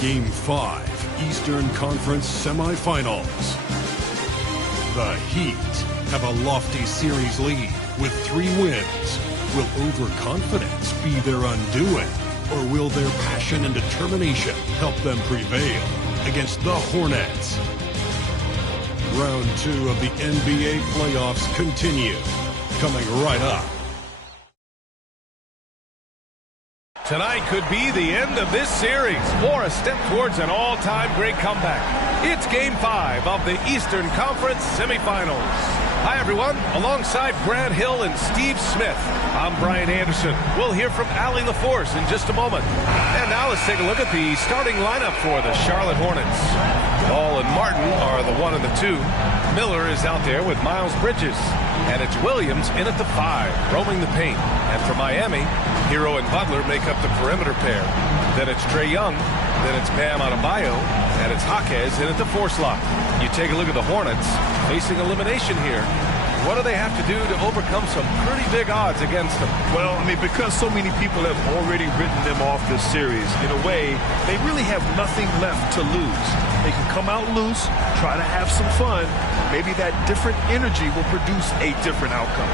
Game 5, Eastern Conference Semifinals. The Heat have a lofty series lead with 3 wins. Will overconfidence be their undoing, or will their passion and determination help them prevail against the Hornets? Round 2 of the NBA playoffs continue. Coming right up. Tonight could be the end of this series or a step towards an all-time great comeback. It's Game 5 of the Eastern Conference Semifinals. Hi, everyone. Alongside Grant Hill and Steve Smith, I'm Brian Anderson. We'll hear from Allie LaForce in just a moment. And now let's take a look at the starting lineup for the Charlotte Hornets. Ball and Martin are the 1 and the 2. Miller is out there with Miles Bridges. And it's Williams in at the 5, roaming the paint. And for Miami, Hero and Butler make up the perimeter pair. Then it's Trae Young. Then it's Bam Adebayo. And it's Jaquez in at the 4 slot. You take a look at the Hornets facing elimination here. What do they have to do to overcome some pretty big odds against them? Well, I mean, because so many people have already written them off this series, in a way, they really have nothing left to lose. They can come out loose, try to have some fun. Maybe that different energy will produce a different outcome.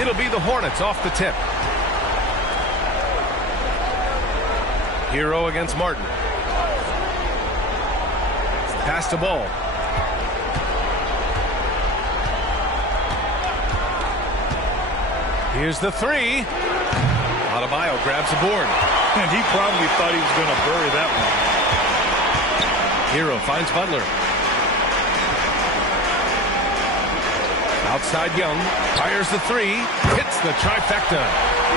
It'll be the Hornets off the tip. Hero against Martin. Pass the ball. Here's the 3. Adebayo grabs the board. And he probably thought he was going to bury that one. Hero finds Butler. Outside Young. Fires the 3. Hits the trifecta.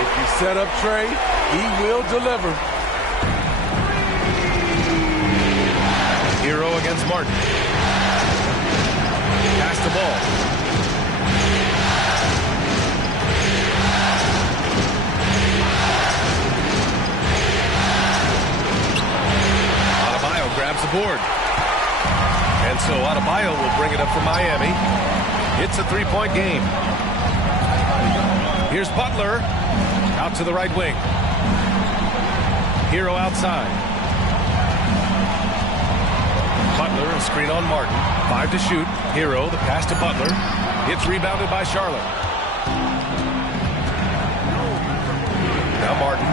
If you set up Trae, he will deliver. Hero against Martin. Pass the ball. Adebayo grabs the board. And so Adebayo will bring it up for Miami. It's a 3-point game. Here's Butler. Out to the right wing. Hero outside. Butler, a screen on Martin. 5 to shoot. Hero, the pass to Butler. It's rebounded by Charlotte. Now Martin.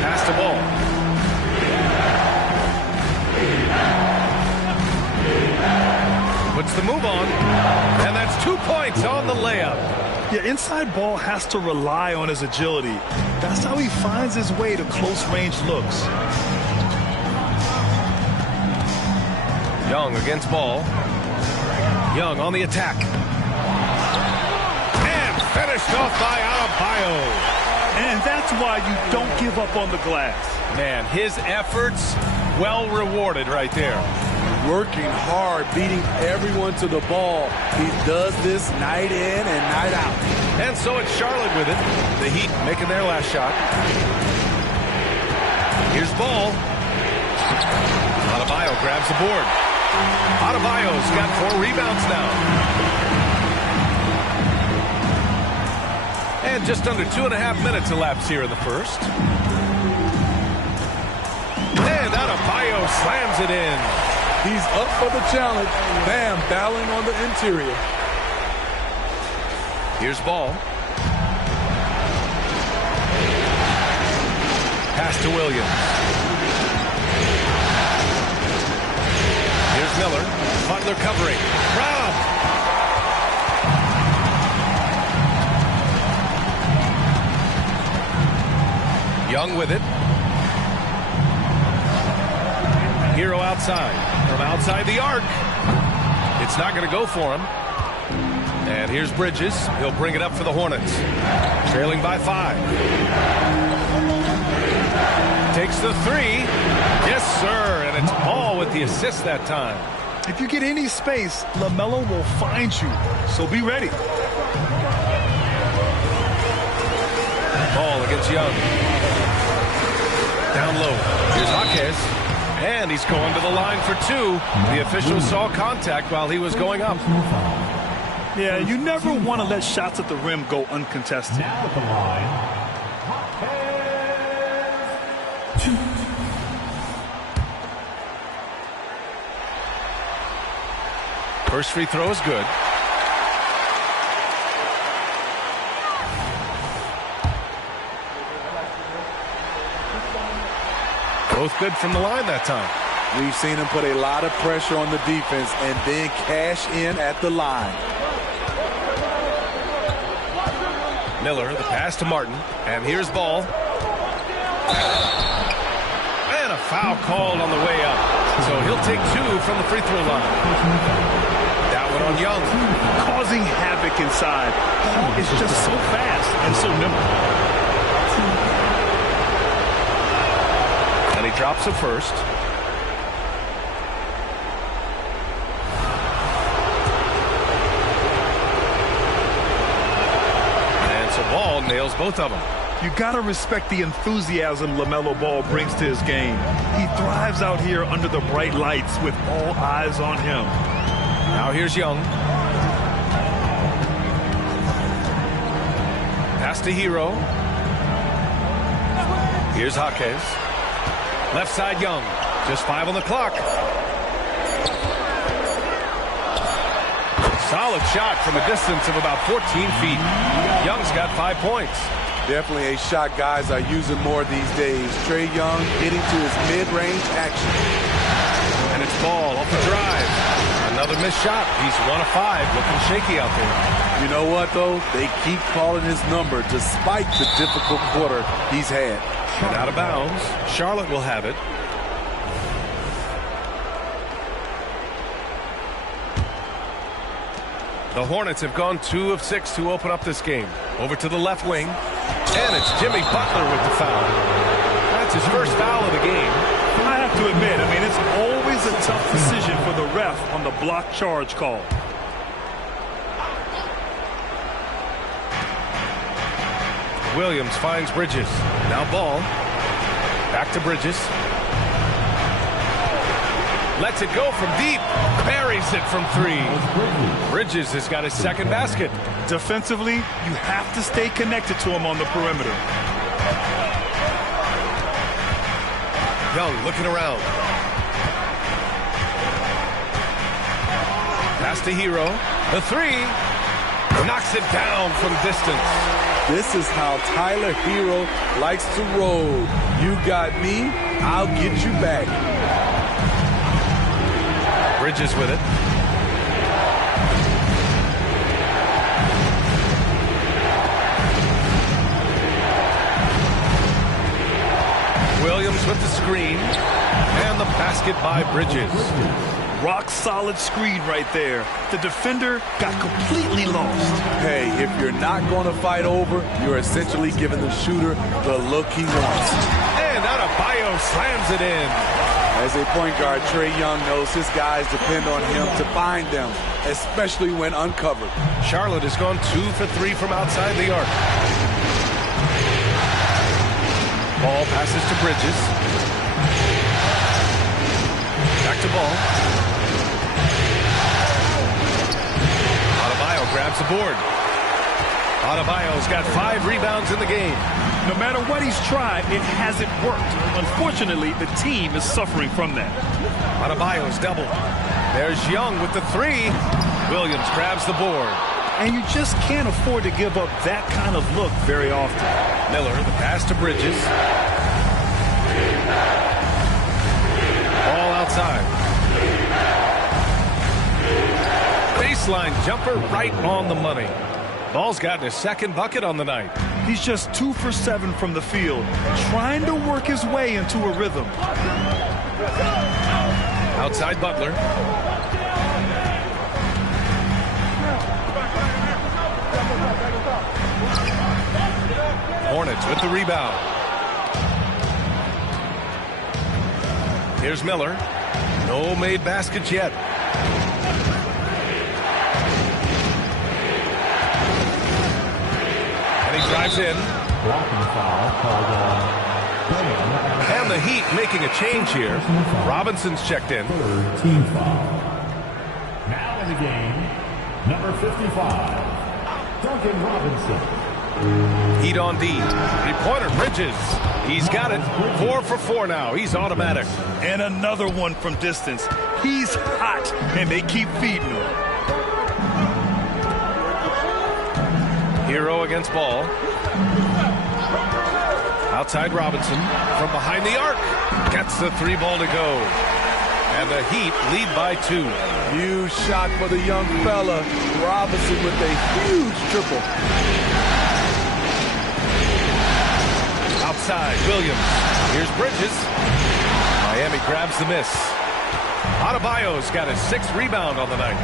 Pass the ball. Puts the move on. And that's 2 points on the layup. Yeah, inside ball has to rely on his agility. That's how he finds his way to close-range looks. Young against Ball. Young on the attack. And finished off by Adebayo. And that's why you don't give up on the glass. Man, his efforts well rewarded right there. Working hard, beating everyone to the ball. He does this night in and night out. And so it's Charlotte with it. The Heat making their last shot. Here's Ball. Adebayo grabs the board. Adebayo's got 4 rebounds now. And just under 2.5 minutes elapsed here in the first. And Adebayo slams it in. He's up for the challenge. Bam, battling on the interior. Here's Ball. Pass to Williams. Here's Miller. Butler covering. Brown. Young with it. Hero outside. From outside the arc. It's not going to go for him. And here's Bridges. He'll bring it up for the Hornets. Trailing by 5. Takes the 3. Yes, sir. And it's Ball with the assist that time. If you get any space, LaMelo will find you. So be ready. Ball against Young. Down low. Here's Jaquez. And And he's going to the line for two. The official saw contact while he was going up. Yeah, you never want to let shots at the rim go uncontested. Now at the line, First free throw is good. Both good from the line that time. We've seen him put a lot of pressure on the defense and then cash in at the line. Miller, the pass to Martin, and here's Ball. And a foul called on the way up. So he'll take two from the free throw line. That one on Young. Causing havoc inside. Paul is just so fast and so nimble. And he drops it first. Ball nails both of them. You gotta respect the enthusiasm LaMelo Ball brings to his game. He thrives out here under the bright lights with all eyes on him. Now here's Young. Pass to Hero. Here's Jaquez. Left side Young. Just 5 on the clock. Solid shot from a distance of about 14 feet. Young's got 5 points. Definitely a shot guys are using more these days. Trae Young getting to his mid-range action. And it's Ball off the drive. Another missed shot. He's 1 of 5, looking shaky out there. You know what, though? They keep calling his number despite the difficult quarter he's had. And out of bounds. Charlotte will have it. The Hornets have gone 2 of 6 to open up this game. Over to the left wing. And it's Jimmy Butler with the foul. That's his first foul of the game. I have to admit, it's always a tough decision for the ref on the block charge call. Williams finds Bridges. Now Ball. Back to Bridges. Lets it go from deep. Buries it from 3. Bridges has got his second basket. Defensively, you have to stay connected to him on the perimeter. Young looking around. Pass to Hero. The 3. Knocks it down from distance. This is how Tyler Hero likes to roll. You got me, I'll get you back. Bridges with it. Williams with the screen. And the basket by Bridges. Rock solid screen right there. The defender got completely lost. Hey, if you're not going to fight over, you're essentially giving the shooter the look he wants. And Adebayo slams it in. As a point guard, Trae Young knows his guys depend on him to find them, especially when uncovered. Charlotte has gone 2 for 3 from outside the arc. Ball passes to Bridges. Back to Ball. Adebayo grabs the board. Adebayo's got 5 rebounds in the game. No matter what he's tried, it hasn't worked. Unfortunately, the team is suffering from that. Adebayo's double. There's Young with the 3. Williams grabs the board. And you just can't afford to give up that kind of look very often. Miller, the pass to Bridges. Ball outside. Baseline jumper right on the money. Ball's gotten his second bucket on the night. He's just 2 for 7 from the field, trying to work his way into a rhythm. Outside Butler. Hornets with the rebound. Here's Miller. No made baskets yet. And he drives in. blocking foul called on And the Heat making a change here. Robinson's checked in. Team foul. Now in the game, number 55, Duncan Robinson. Heat on D. Three-pointer, Bridges. He's got it. 4 for 4 now. He's automatic. And another one from distance. He's hot, and they keep feeding him. Hero against Ball. Outside Robinson. From behind the arc. Gets the 3-ball to go. And the Heat lead by 2. Huge shot for the young fella. Robinson with a huge triple. Outside, Williams. Here's Bridges. Miami grabs the miss. Adebayo's got his 6th rebound on the night.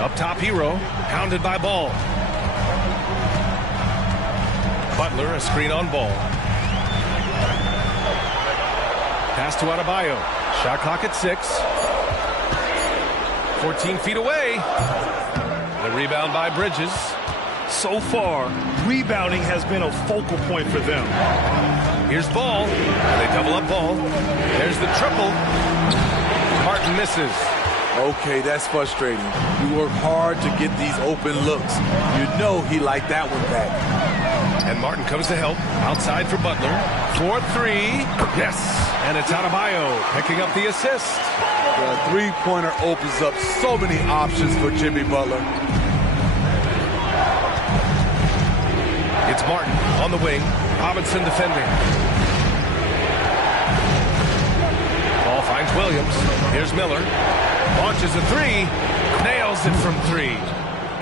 Up top, Hero. Hounded by Ball. Butler, a screen on Ball. Pass to Adebayo. Shot clock at 6. 14 feet away. The rebound by Bridges. So far, rebounding has been a focal point for them. Here's Ball. They double up Ball. There's the triple. Martin misses. Okay, that's frustrating. You work hard to get these open looks. You know he liked that one back. And Martin comes to help. Outside for Butler. 4-3. Yes. And it's Adebayo picking up the assist. The three-pointer opens up so many options for Jimmy Butler. It's Martin on the wing. Robinson defending. Ball finds Williams. Here's Miller. Launches a 3. Nails it from 3.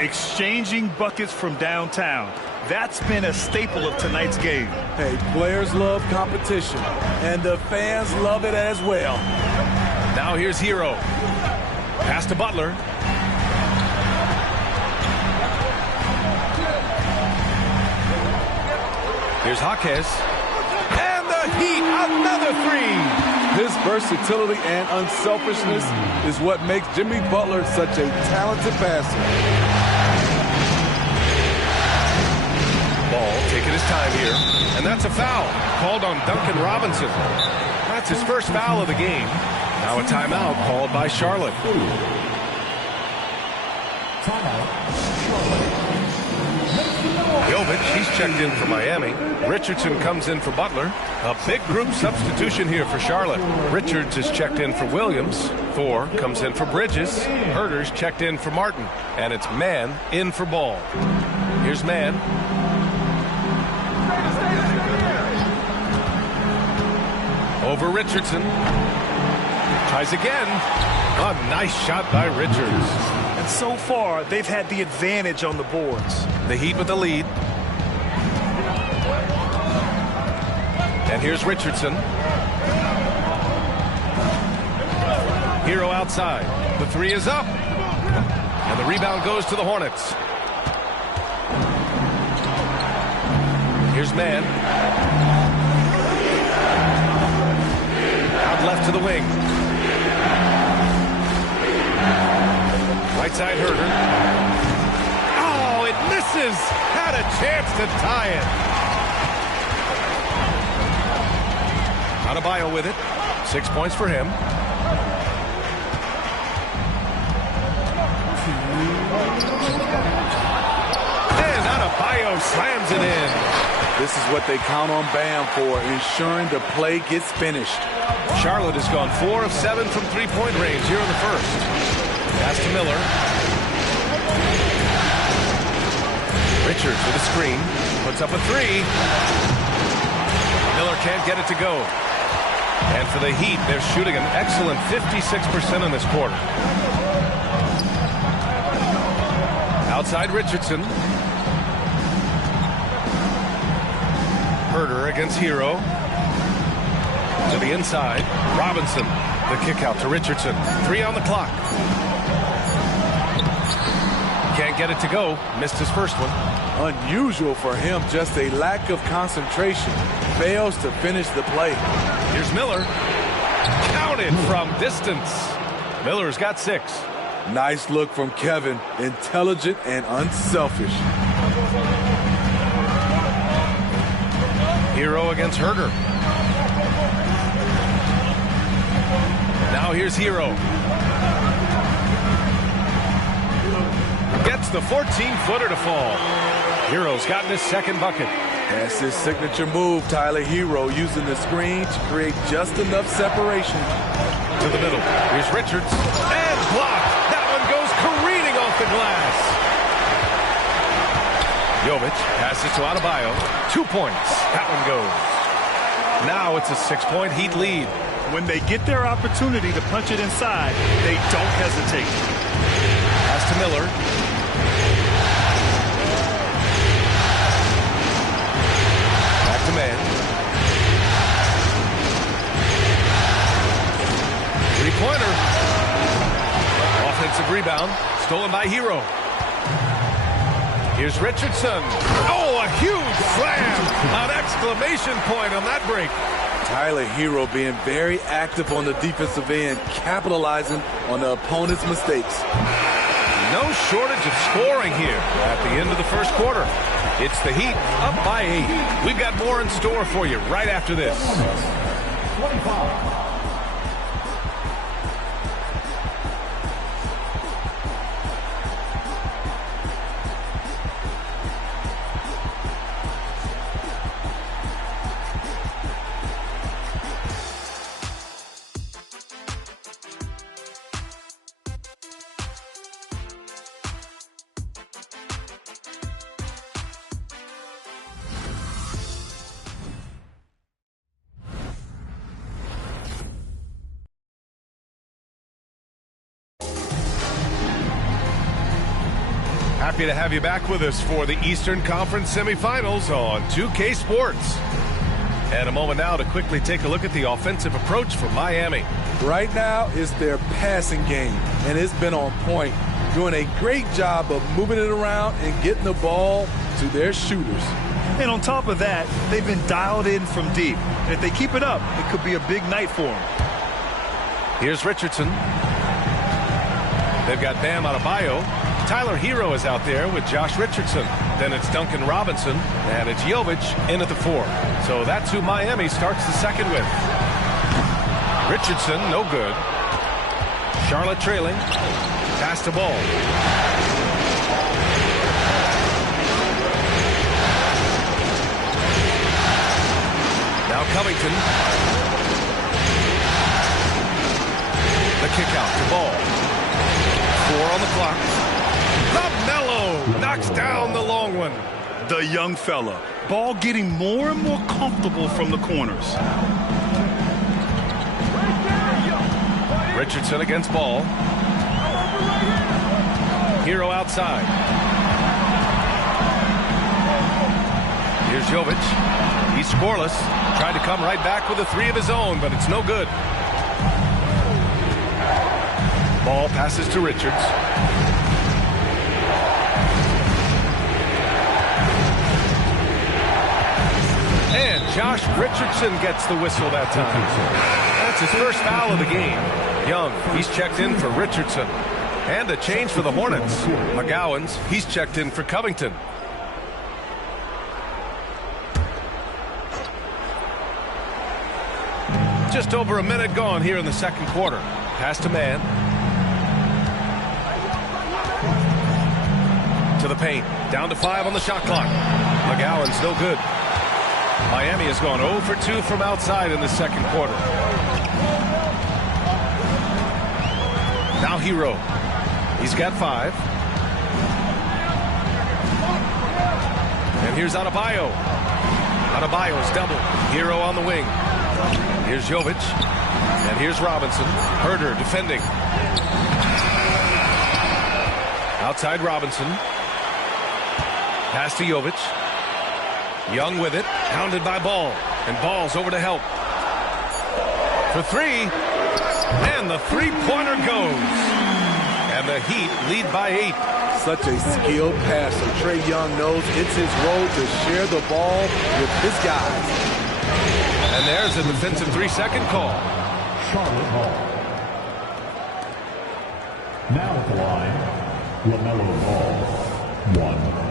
Exchanging buckets from downtown. That's been a staple of tonight's game. Hey, players love competition, and the fans love it as well. Now here's Hero. Pass to Butler. Here's Jaquez. And the Heat, another 3. His versatility and unselfishness is what makes Jimmy Butler such a talented passer. Ball taking his time here. And that's a foul called on Duncan Robinson. That's his first foul of the game. Now a timeout called by Charlotte. Jovic, he's checked in for Miami. Richardson comes in for Butler. A big group substitution here for Charlotte. Richards is checked in for Williams. Thor comes in for Bridges. Herter's checked in for Martin. And it's Mann in for Ball. Here's Mann. Over Richardson. Tries again. A nice shot by Richards. And so far, they've had the advantage on the boards. The Heat with the lead. And here's Richardson. Hero outside. The 3 is up. And the rebound goes to the Hornets. Here's Mann. Out left to the wing. Right side, Herter. Oh, it misses. Had a chance to tie it. Adebayo with it. 6 points for him. And Adebayo slams it in. This is what they count on Bam for, ensuring the play gets finished. Charlotte has gone 4 of 7 from three-point range here in the first. Pass to Miller. Richards with a screen. Puts up a 3. Miller can't get it to go. And for the Heat, they're shooting an excellent 56% in this quarter. Outside Richardson. Herter against Hero. To the inside. Robinson. The kick out to Richardson. 3 on the clock. Can't get it to go. Missed his first one. Unusual for him, just a lack of concentration. Fails to finish the play. Here's Miller. Counted from distance. Miller's got 6. Nice look from Kevin. Intelligent and unselfish. Hero against Herder. Now here's Hero. Gets the 14-footer to fall. Hero's gotten his second bucket. That's his signature move, Tyler Hero, using the screen to create just enough separation. To the middle. Here's Richards. And blocked. That one goes careening off the glass. Jovic passes to Adebayo. 2 points. That one goes. Now it's a 6-point Heat lead. When they get their opportunity to punch it inside, they don't hesitate. Pass to Miller. Back to Man. Three-pointer. Offensive rebound. Stolen by Hero. Here's Richardson. Oh, a huge slam. An exclamation point on that break. Tyler Hero being very active on the defensive end, capitalizing on the opponent's mistakes. No shortage of scoring here at the end of the first quarter. It's the Heat up by 8. We've got more in store for you right after this. 25. Happy to have you back with us for the Eastern Conference semifinals on 2K Sports. And a moment now to quickly take a look at the offensive approach for Miami. Right now, it's their passing game, and it's been on point, doing a great job of moving it around and getting the ball to their shooters. And on top of that, they've been dialed in from deep. And if they keep it up, it could be a big night for them. Here's Richardson. They've got Bam Adebayo. Tyler Hero is out there with Josh Richardson. Then it's Duncan Robinson, and it's Jovic in at the 4. So that's who Miami starts the second with. Richardson, no good. Charlotte trailing. Pass to Ball. Now Covington. The kick out to Ball. 4 on the clock. LaMelo knocks down the long one. The young fella. Ball getting more and more comfortable from the corners. Richardson against Ball. Hero outside. Here's Jovic. He's scoreless. Tried to come right back with a 3 of his own, but it's no good. Ball passes to Richards. And Josh Richardson gets the whistle that time. That's his first foul of the game. Young, he's checked in for Richardson. And a change for the Hornets. McGowan's, he's checked in for Covington. Just over a minute gone here in the second quarter. Pass to Man. To the paint. Down to 5 on the shot clock. McGowan's no good. Miami has gone 0 for 2 from outside in the second quarter. Now Hero. He's got 5. And here's Adebayo. Adebayo's double. Hero on the wing. Here's Jovic. And here's Robinson. Herder defending. Outside Robinson. Pass to Jovic. Young with it. Pounded by Ball. And Ball's over to help. For 3. And the three-pointer goes. And the Heat lead by 8. Such a skilled passer. Trae Young knows it's his role to share the ball with his guys. And there's a defensive 3-second call. Charlotte Hall. Now at the line, LaMelo Ball, 1.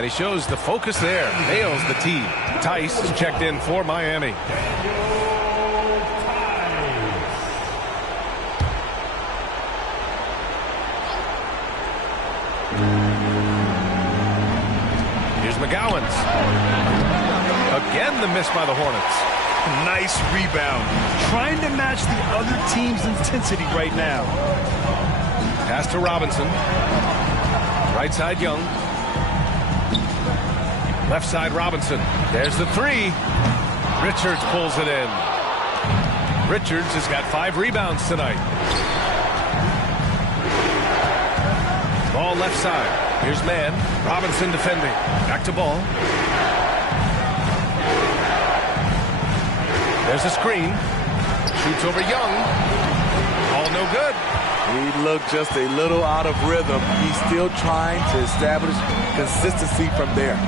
And he shows the focus there. Nails the tee. Tice is checked in for Miami. Here's McGowens. Again, the miss by the Hornets. Nice rebound. Trying to match the other team's intensity right now. Pass to Robinson. Right side, Young. Left side, Robinson. There's the three. Richards pulls it in. Richards has got 5 rebounds tonight. Ball left side. Here's Mann. Robinson defending. Back to Ball. There's a screen. Shoots over Young. All no good. He looked just a little out of rhythm. He's still trying to establish consistency from there.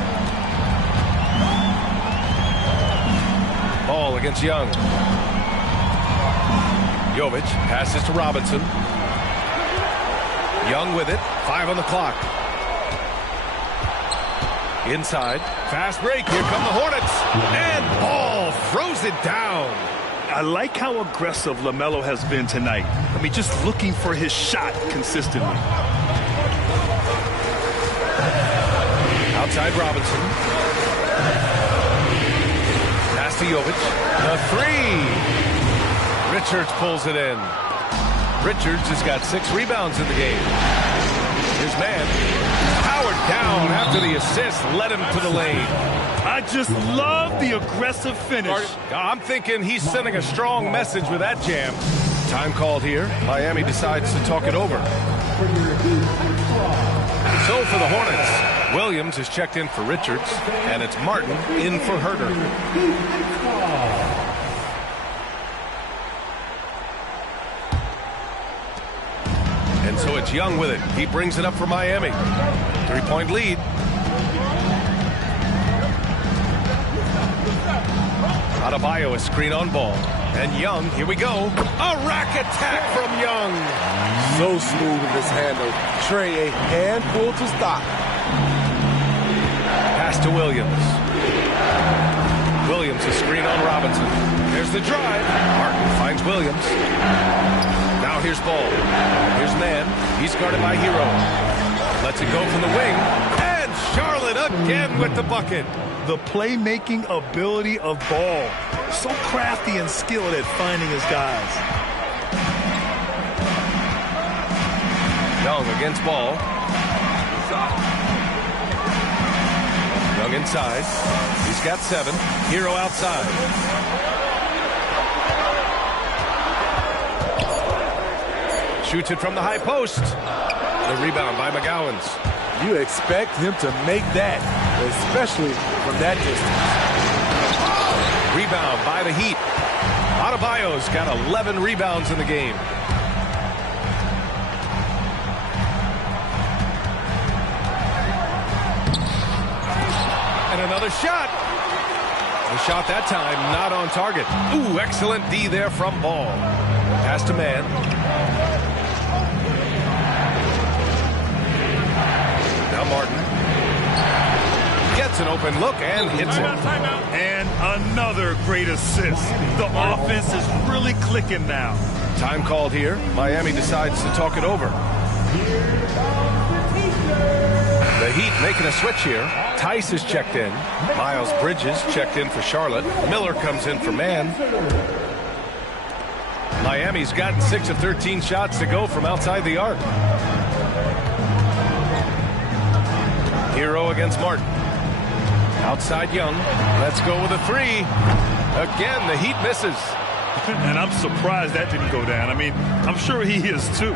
Ball against Young. Jovic passes to Robinson. Young with it. 5 on the clock. Inside. Fast break. Here come the Hornets. And Ball throws it down. I like how aggressive LaMelo has been tonight. I mean, just looking for his shot consistently. Outside Robinson. Pass to Jovic. The three. Richards pulls it in. Richards has got 6 rebounds in the game. Here's Mann. Powered down after the assist led him to the lane. I just love the aggressive finish. I'm thinking he's sending a strong message with that jam. Time called here. Miami decides to talk it over. So for the Hornets, Williams is checked in for Richards, and it's Martin in for Herter. And so it's Young with it. He brings it up for Miami. 3-point lead. Adebayo, a screen on Ball. And Young, here we go. A rack attack from Young. So smooth with his handle. Trey, a handful to stop. Pass to Williams. Williams, a screen on Robinson. There's the drive. Martin finds Williams. Now here's Ball. Here's Mann. He's guarded by Hero. Lets it go from the wing. And Charlotte again with the bucket. The playmaking ability of Ball. So crafty and skilled at finding his guys. Young against Ball. Young inside. He's got 7. Hero outside. Shoots it from the high post. The rebound by McGowens. You expect him to make that, especially from that distance. Rebound by the Heat. Adebayo's got 11 rebounds in the game. And another shot. The shot that time not on target. Ooh, excellent D there from Ball. Pass to Mann. Now Martin gets an open look and hits it. And another great assist. The offense is really clicking now. Time called here. Miami decides to talk it over. The Heat making a switch here. Tice is checked in. Miles Bridges checked in for Charlotte. Miller comes in for Mann. Miami's gotten 6 of 13 shots to go from outside the arc. Hero against Martin. Outside Young. Let's go with a 3. Again, the Heat misses. And I'm surprised that didn't go down. I mean, I'm sure he is too.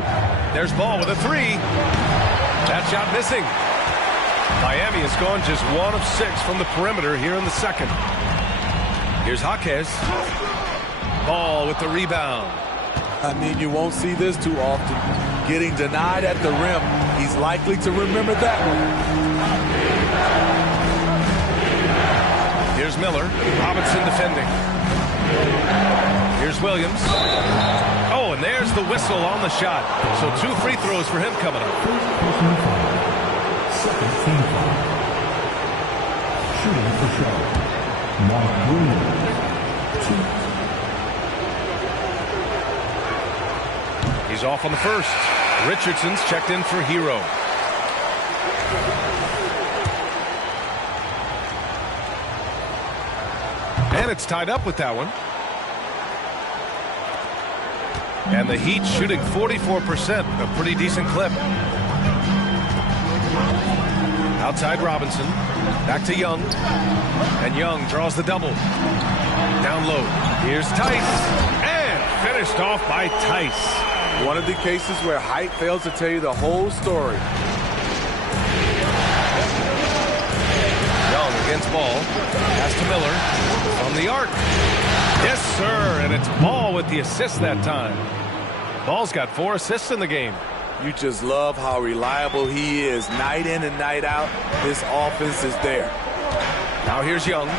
There's Ball with a 3. That shot missing. Miami has gone just 1 of 6 from the perimeter here in the second. Here's Jaquez. Ball with the rebound. I mean, you won't see this too often. Getting denied at the rim. He's likely to remember that one. Here's Miller. Robinson defending. Here's Williams. Oh, and there's the whistle on the shot. So 2 free throws for him coming up. Shooting for Charlotte, Mark Williams. He's off on the first. Richardson's checked in for Hero. And it's tied up with that one. And the Heat shooting 44%, a pretty decent clip. Outside Robinson, back to Young. And Young draws the double. Down low, here's Tice. And finished off by Tice. One of the cases where height fails to tell you the whole story. Young against Ball. Pass to Miller. From the arc. Yes, sir. And it's Ball with the assist that time. Ball's got 4 assists in the game. You just love how reliable he is. Night in and night out, this offense is there. Now here's Young.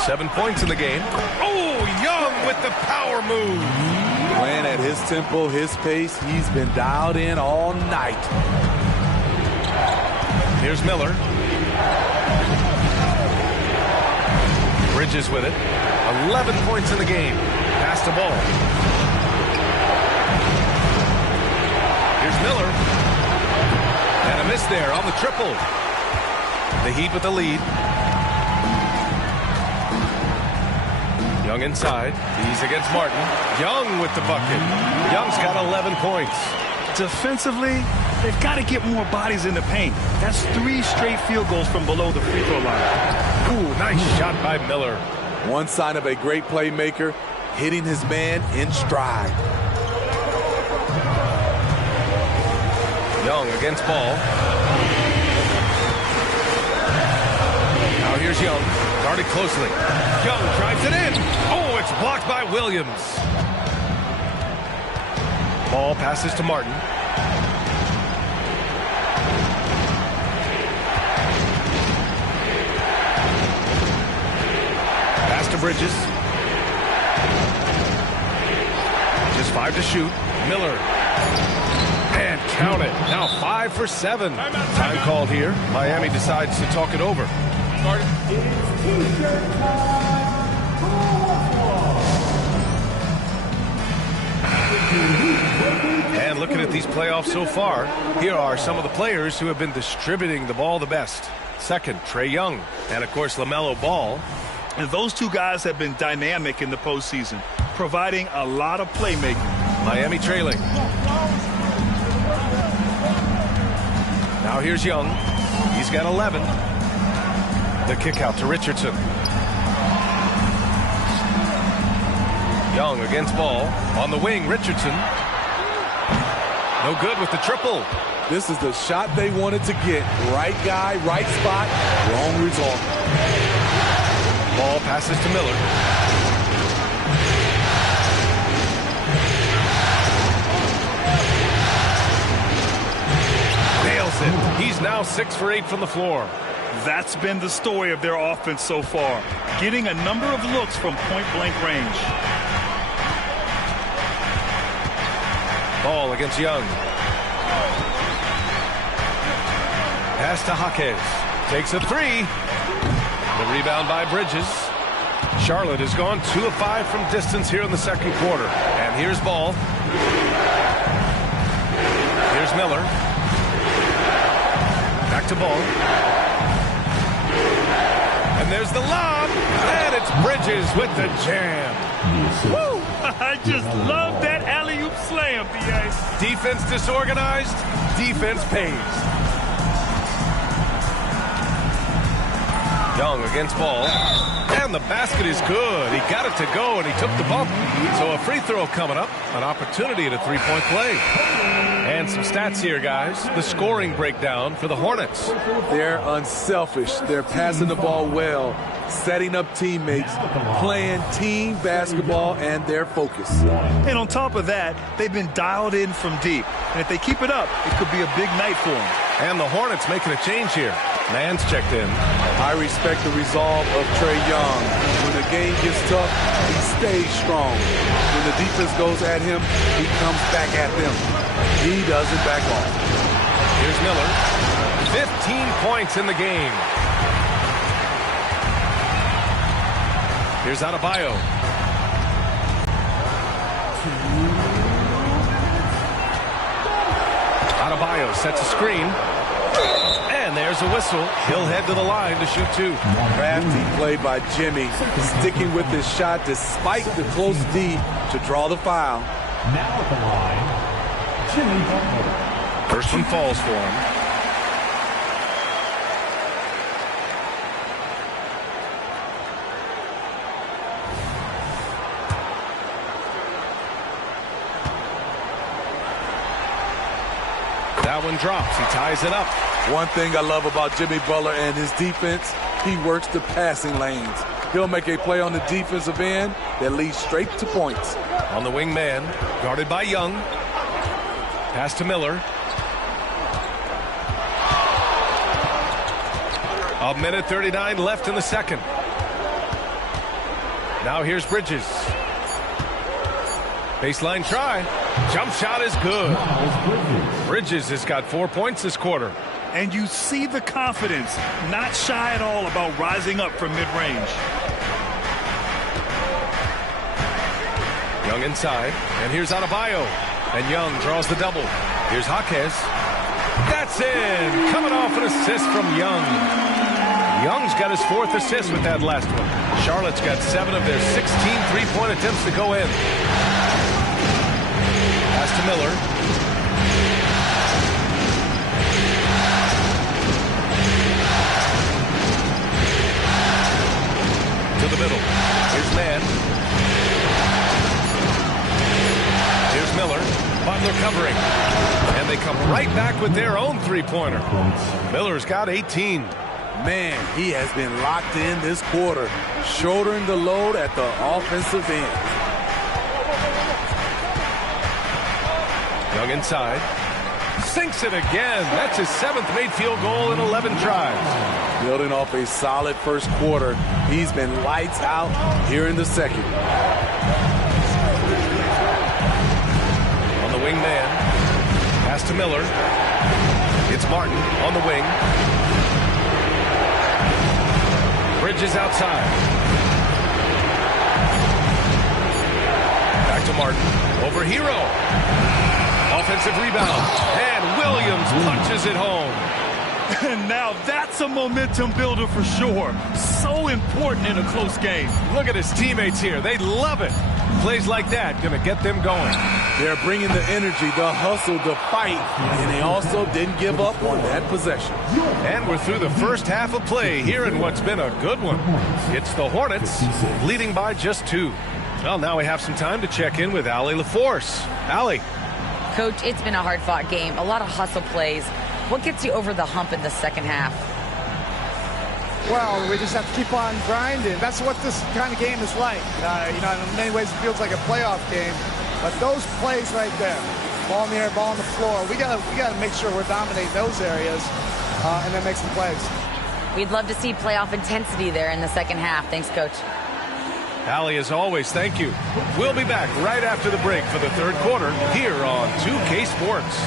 7 points in the game. Oh, Young with the power move. Playing at his tempo, his pace, he's been dialed in all night. Here's Miller. Bridges with it. 11 points in the game. Pass to Ball. Here's Miller. And a miss there on the triple. The Heat with the lead. Young inside. He's against Martin. Young with the bucket. Young's got 11 points. Defensively, they've got to get more bodies in the paint. That's 3 straight field goals from below the free throw line. Ooh, nice shot by Miller. One sign of a great playmaker, hitting his man in stride. Young against Ball. Now here's Young. Guarded closely. Young drives it in. Oh, it's blocked by Williams. Ball passes to Martin. Pass to Bridges. Just 5 to shoot. Miller. And count it. Now 5 for 7. Time called here. Miami decides to talk it over. And looking at these playoffs so far, here are some of the players who have been distributing the ball the best. Second, Trae Young, and of course LaMelo Ball. And those two guys have been dynamic in the postseason, providing a lot of playmaking. Miami trailing. Now here's Young. He's got 11. The kick out to Richardson. Young against Ball. On the wing, Richardson. No good with the triple. This is the shot they wanted to get. Right guy, right spot, wrong result. Ball passes to Miller. Nails it. He's now 6 for 8 from the floor. That's been the story of their offense so far, getting a number of looks from point-blank range. Ball against Young. Pass to Jaquez. Takes a 3. The rebound by Bridges. Charlotte has gone 2 of 5 from distance here in the second quarter. And here's Ball. Here's Miller. Back to Ball. And there's the lob. And it's Bridges with the jam. Woo! I just love that alley-oop slam, B.A. Defense disorganized. Defense pays. Young against Ball. And the basket is good. He got it to go, and he took the bump. So a free throw coming up. An opportunity at a three-point play. And some stats here, guys. The scoring breakdown for the Hornets. They're unselfish. They're passing the ball well, setting up teammates, playing team basketball, and they're focused. And on top of that, they've been dialed in from deep. And if they keep it up, it could be a big night for them. And the Hornets making a change here. Mann's checked in. I respect the resolve of Trae Young. When the game gets tough, he stays strong. When the defense goes at him, he comes back at them. He doesn't back off. Here's Miller. 15 points in the game. Here's Adebayo. Adebayo sets a screen. And there's a whistle. He'll head to the line to shoot two. Crafty play by Jimmy, sticking with his shot despite the close D to draw the foul. Now at the line, Jimmy Butler. First one falls for him. That one drops. He ties it up. One thing I love about Jimmy Butler and his defense, he works the passing lanes. He'll make a play on the defensive end that leads straight to points. On the wing man, guarded by Young. Pass to Miller. A minute 39 left in the second. Now here's Bridges. Baseline try. Jump shot is good. Bridges has got 4 points this quarter. And you see the confidence, not shy at all about rising up from mid-range. Young inside, and here's Adebayo. And Young draws the double. Here's Jaquez. That's in! Coming off an assist from Young. Young's got his 4th assist with that last one. Charlotte's got 7 of their 16 three-point attempts to go in. Pass to Miller. To the middle. Here's Mann. Here's Miller. Butler covering. And they come right back with their own three-pointer. Miller's got 18. Man, he has been locked in this quarter, shouldering the load at the offensive end. Young inside. Sinks it again. That's his 7th made field goal in 11 tries. Building off a solid first quarter, he's been lights out here in the second. On the wing man. Pass to Miller. It's Martin on the wing. Bridges outside. Back to Martin. Over Hero. Offensive rebound. And Williams punches it home. And now that's a momentum builder for sure. So important in a close game. Look at his teammates here. They love it. Plays like that going to get them going. They're bringing the energy, the hustle, the fight, and they also didn't give up on that possession. And we're through the first half of play here in what's been a good one. It's the Hornets leading by just 2. Well, now we have some time to check in with Allie LaForce. Allie. Coach, it's been a hard-fought game. A lot of hustle plays. What gets you over the hump in the second half? Well, we just have to keep on grinding. That's what this kind of game is like. In many ways, it feels like a playoff game. But those plays right there, ball in the air, ball on the floor, we gotta make sure we're dominating those areas and then make some plays. We'd love to see playoff intensity there in the second half. Thanks, Coach. Allie, as always, thank you. We'll be back right after the break for the third quarter here on 2K Sports.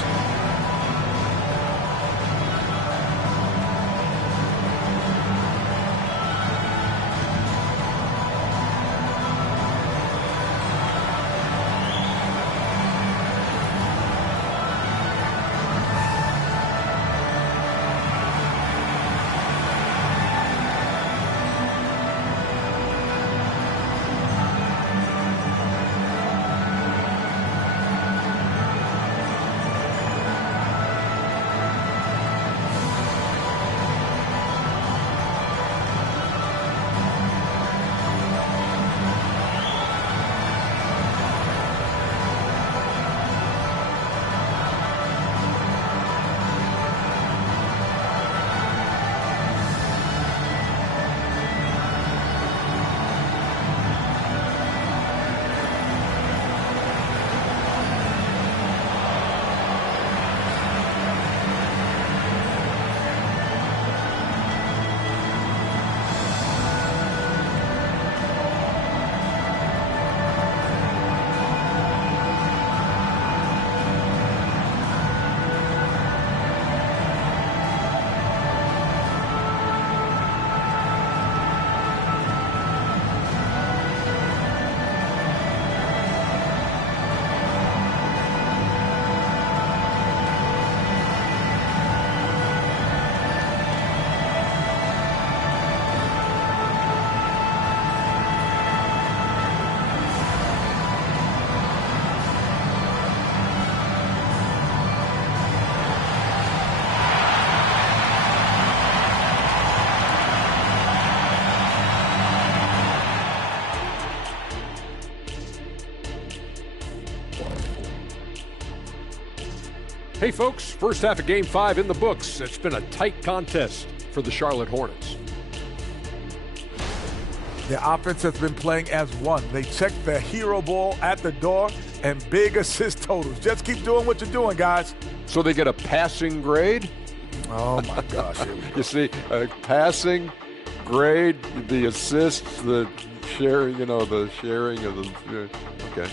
Hey folks, first half of Game 5 in the books. It's been a tight contest for the Charlotte Hornets. The offense has been playing as one. They checked the hero ball at the door and big assist totals. Just keep doing what you're doing, guys. So they get a passing grade? Oh my gosh. You see, a passing grade, the assists, the sharing, the sharing of the, okay.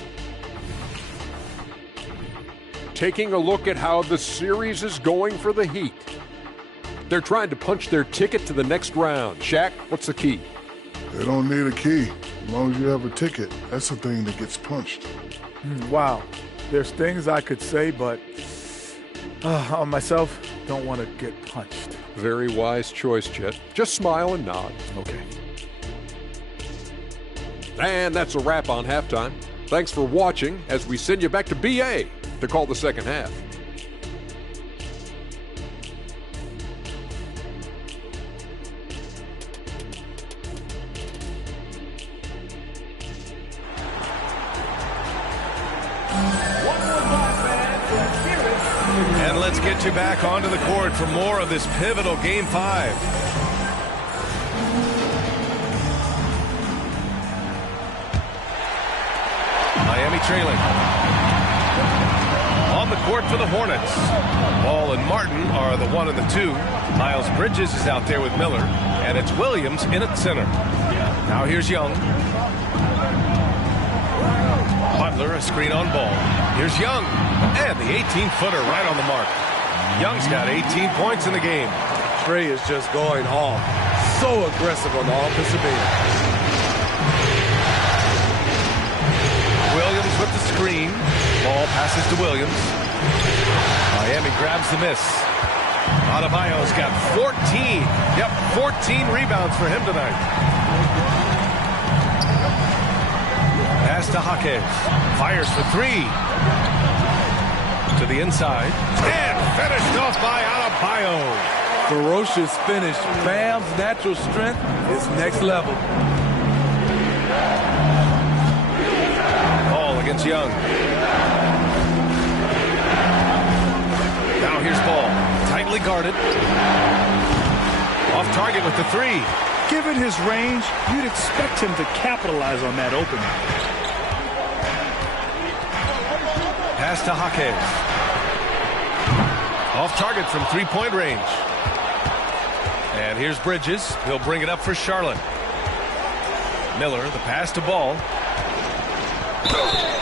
Taking a look at how the series is going for the Heat. They're trying to punch their ticket to the next round. Shaq, what's the key? They don't need a key. As long as you have a ticket, that's the thing that gets punched. Wow. There's things I could say, but on myself, don't want to get punched. Very wise choice, Chet. Just smile and nod. Okay. And that's a wrap on halftime. Thanks for watching as we send you back to BA to call the second half. And let's get you back onto the court for more of this pivotal Game 5. Miami trailing. On the court for the Hornets. Ball and Martin are the 1 and the 2. Miles Bridges is out there with Miller. And it's Williams in at center. Now here's Young. Butler, a screen on Ball. Here's Young. And the 18-footer right on the mark. Young's got 18 points in the game. Trey is just going off. So aggressive on the offensive end. Williams with the screen. Ball passes to Williams. Miami grabs the miss. Adebayo's got 14. Yep, 14 rebounds for him tonight. Pass to Jaquez. Fires for 3. To the inside. And finished off by Adebayo. Ferocious finish. Bam's natural strength is next level. Ball against Young. Now here's Ball. Tightly guarded. Off target with the 3. Given his range, you'd expect him to capitalize on that opening. Pass to Jaquez. Off target from 3-point range. And here's Bridges. He'll bring it up for Charlotte. Miller, the pass to Ball.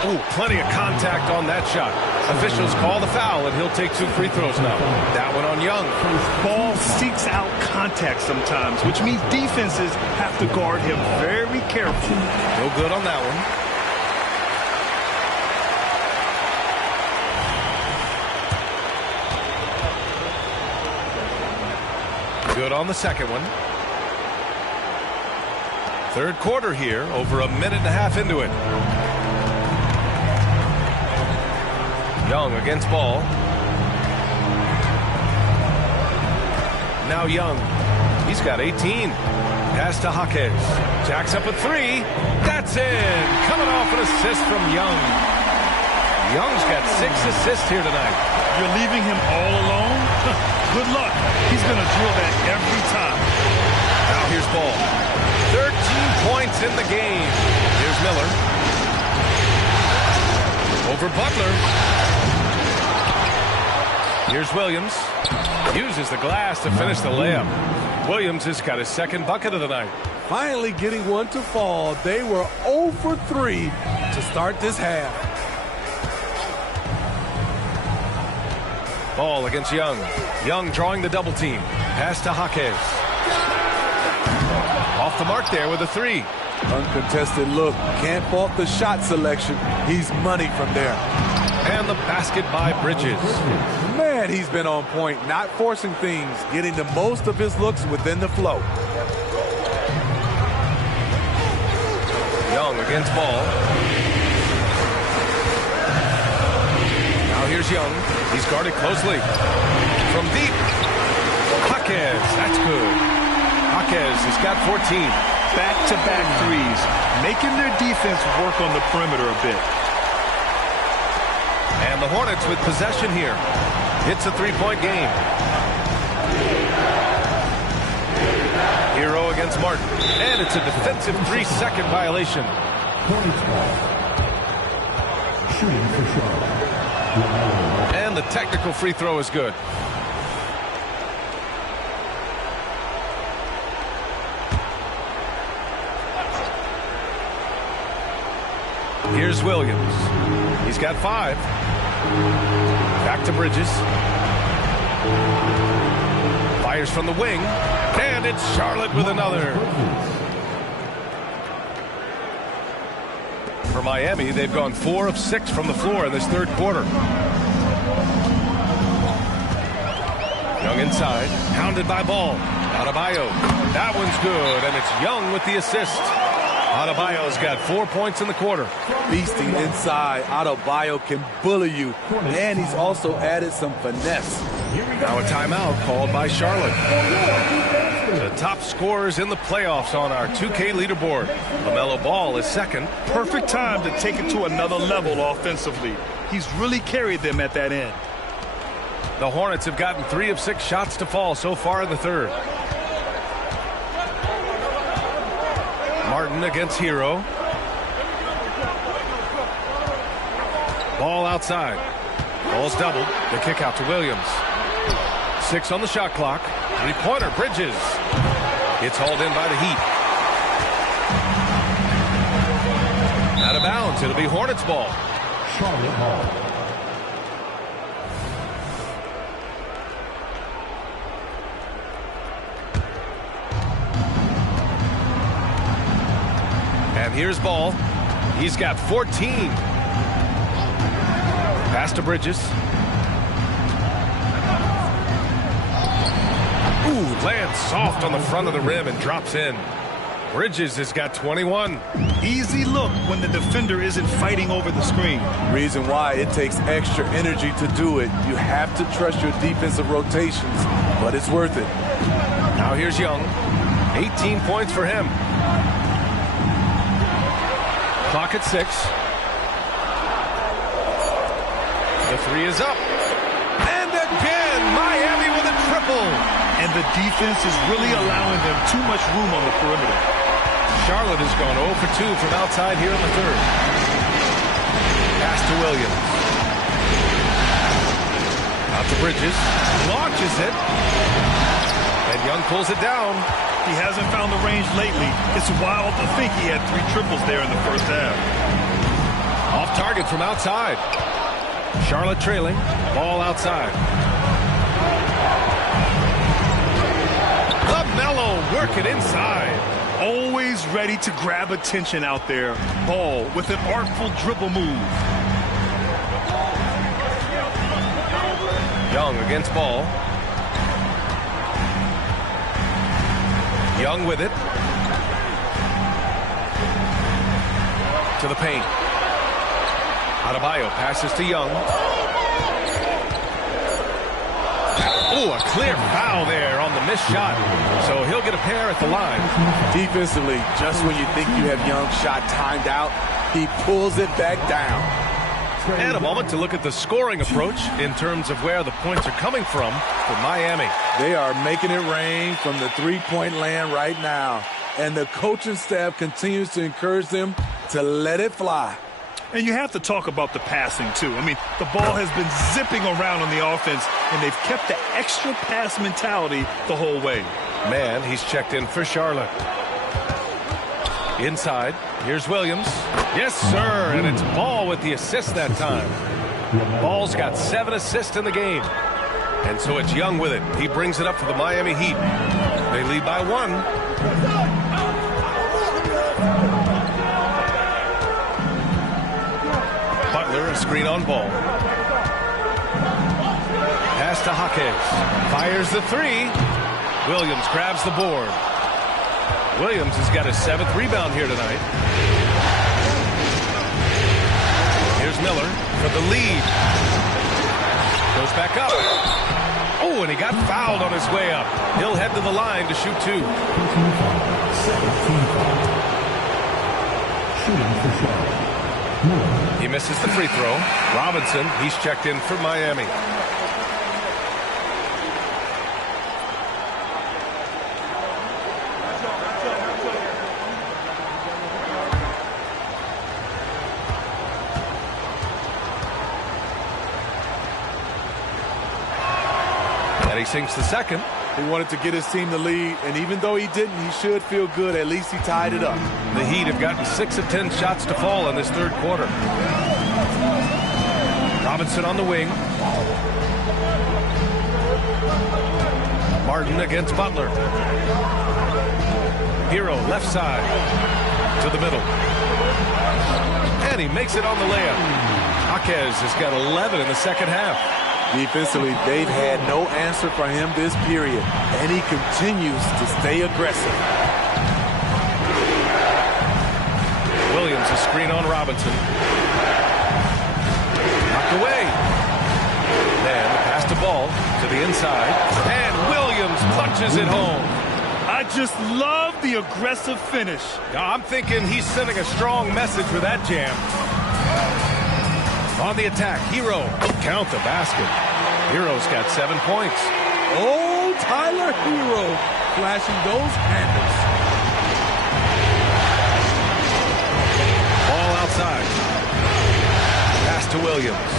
Ooh, plenty of contact on that shot. Officials call the foul, and he'll take 2 free throws now. That one on Young. Ball seeks out contact sometimes, which means defenses have to guard him very carefully. No good on that one. Good on the second one. Third quarter here, over a minute and a half into it. Young against Ball. Now Young. He's got 18. Pass to Jaquez. Jacks up a 3. That's in. Coming off an assist from Young. Young's got 6 assists here tonight. You're leaving him all alone? Good luck. He's going to drill that every time. Now here's Ball. 13 points in the game. Here's Miller. Over Butler. Here's Williams. Uses the glass to finish the layup. Williams has got his second bucket of the night. Finally getting one to fall. They were 0 for 3 to start this half. Ball against Young. Young drawing the double team. Pass to Jaquez. Off the mark there with a 3. Uncontested look. Can't fault the shot selection. He's money from there. And the basket by Bridges. Man, he's been on point. Not forcing things. Getting the most of his looks within the flow. Young against Ball. Now here's Young. He's guarded closely. From deep. Jaquez. That's good. Jaquez has got 14. Back-to-back threes. Making their defense work on the perimeter a bit. And the Hornets with possession here. It's a three-point game. Hero against Martin. And it's a defensive 3-second violation. Shooting for Charlotte. And the technical free throw is good. Here's Williams. He's got 5. Back to Bridges. Fires from the wing. And it's Charlotte with another. For Miami, they've gone 4 of 6 from the floor in this third quarter. Young inside. Pounded by Ball. Adebayo. That one's good, and it's Young with the assist. Adebayo's got 4 points in the quarter. Beasting inside. Adebayo can bully you, and he's also added some finesse. Now a timeout called by Charlotte. The top scorers in the playoffs on our 2K leaderboard. LaMelo Ball is second. Perfect time to take it to another level offensively. He's really carried them at that end. The Hornets have gotten 3 of 6 shots to fall so far in the third. Martin against Hero. Ball outside. Ball's doubled. The kick out to Williams. 6 on the shot clock. 3-pointer, Bridges. It's hauled in by the Heat. Out of bounds. It'll be Hornets ball. Charlotte ball. And here's Ball. He's got 14. Pass to Bridges. Ooh, lands soft on the front of the rim and drops in. Bridges has got 21. Easy look when the defender isn't fighting over the screen. Reason why it takes extra energy to do it. You have to trust your defensive rotations, but it's worth it. Now here's Young. 18 points for him. Clock at 6. The 3 is up. And again, Miami with a triple. And the defense is really allowing them too much room on the perimeter. Charlotte has gone 0 for 2 from outside here in the third. Pass to Williams. Out to Bridges. Launches it. And Young pulls it down. He hasn't found the range lately. It's wild to think he had 3 triples there in the first half. Off target from outside. Charlotte trailing. Ball outside. LaMelo working inside. Always ready to grab attention out there. Ball with an artful dribble move. Young against Ball. Young with it. To the paint. Adebayo passes to Young. Oh, a clear foul there on the missed shot. So he'll get a pair at the line. Defensively, just when you think you have Young's shot timed out, he pulls it back down. And a moment to look at the scoring approach in terms of where the points are coming from for Miami. They are making it rain from the three-point land right now. And the coaching staff continues to encourage them to let it fly. And you have to talk about the passing, too. I mean, the ball has been zipping around on the offense, and they've kept the extra pass mentality the whole way. Man, he's checked in for Charlotte. Inside, here's Williams. Yes, sir, and it's Ball with the assist that time. Ball's got 7 assists in the game. And so it's Young with it. He brings it up for the Miami Heat. They lead by 1. Butler, a screen on Ball. Pass to Jaquez. Fires the 3. Williams grabs the board. Williams has got his 7th rebound here tonight. Here's Miller for the lead. Goes back up. Oh, and he got fouled on his way up. He'll head to the line to shoot 2. He misses the free throw. Robinson, he's checked in for Miami. And he sinks the second. He wanted to get his team the lead, and even though he didn't, he should feel good. At least he tied it up. The Heat have gotten 6 of 10 shots to fall in this third quarter. Robinson on the wing. Martin against Butler. Hero left side to the middle. And he makes it on the layup. Jaquez has got 11 in the second half. Defensively, they've had no answer for him this period, and he continues to stay aggressive. Williams, a screen on Robinson. Knocked away. Then pass the ball to the inside, and Williams punches it home. I just love the aggressive finish. I'm thinking he's sending a strong message with that jam. On the attack, Hero. Count the basket. Hero's got 7 points. Oh, Tyler Hero flashing those handles. Ball outside. Pass to Williams.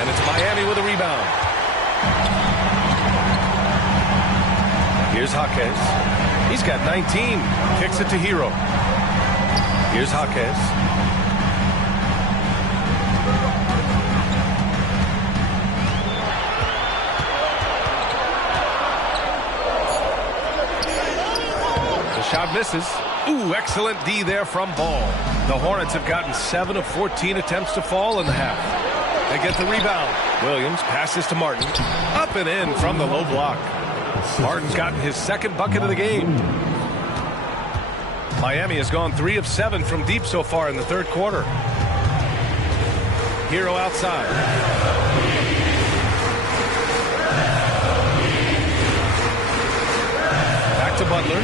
And it's Miami with a rebound. Here's Jaquez. He's got 19. Kicks it to Hero. Here's Jaquez. Shot misses. Ooh, excellent D there from Ball. The Hornets have gotten 7 of 14 attempts to fall in the half. They get the rebound. Williams passes to Martin. Up and in from the low block. Martin's gotten his second bucket of the game. Miami has gone 3 of 7 from deep so far in the third quarter. Hero outside. Back to Butler.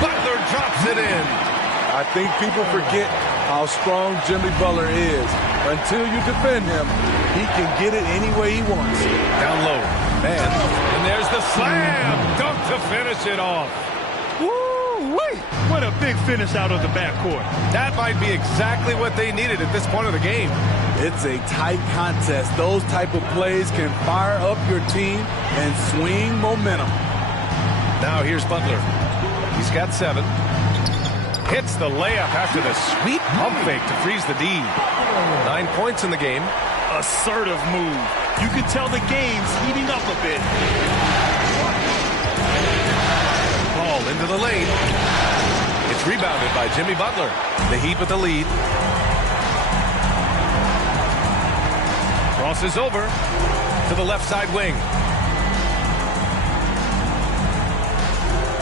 Butler drops it in. I think people forget how strong Jimmy Butler is. Until you defend him, he can get it any way he wants. Down low. Man. And there's the slam. Dunk to finish it off. Woo-wee. What a big finish out of the backcourt. That might be exactly what they needed at this point of the game. It's a tight contest. Those type of plays can fire up your team and swing momentum. Now here's Butler. He's got 7. Hits the layup after the sweet pump fake to freeze the D. 9 points in the game. Assertive move. You can tell the game's heating up a bit. Ball into the lane. It's rebounded by Jimmy Butler. The Heat with the lead. Crosses over to the left side wing.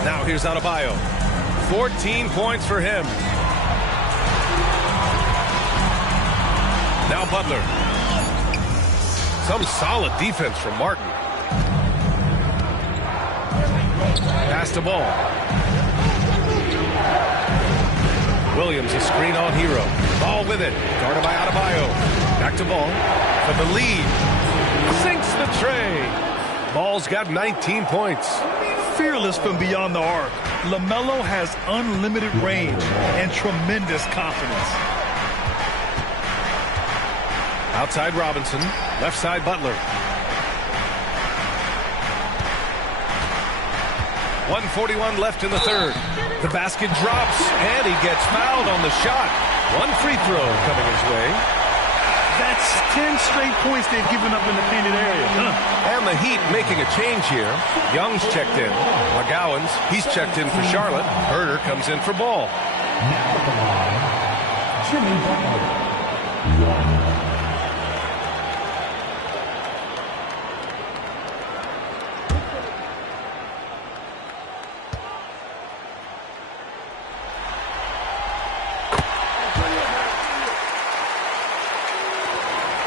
Now here's Adebayo. 14 points for him. Now Butler. Some solid defense from Martin. Pass the ball. Williams a screen on Hero. Ball with it. Guarded by Adebayo. Back to Ball for the lead. Sinks the tray. Ball's got 19 points. Fearless from beyond the arc, LaMelo has unlimited range and tremendous confidence. Outside Robinson, left side Butler. 1:41 left in the third. The basket drops, and he gets fouled on the shot. One free throw coming his way. That's 10 straight points they've given up in the painted area. And the Heat making a change here. Young's checked in. McGowan's, he's checked in for Charlotte. Herder comes in for Ball. Now at the line, Jimmy Butler. 1.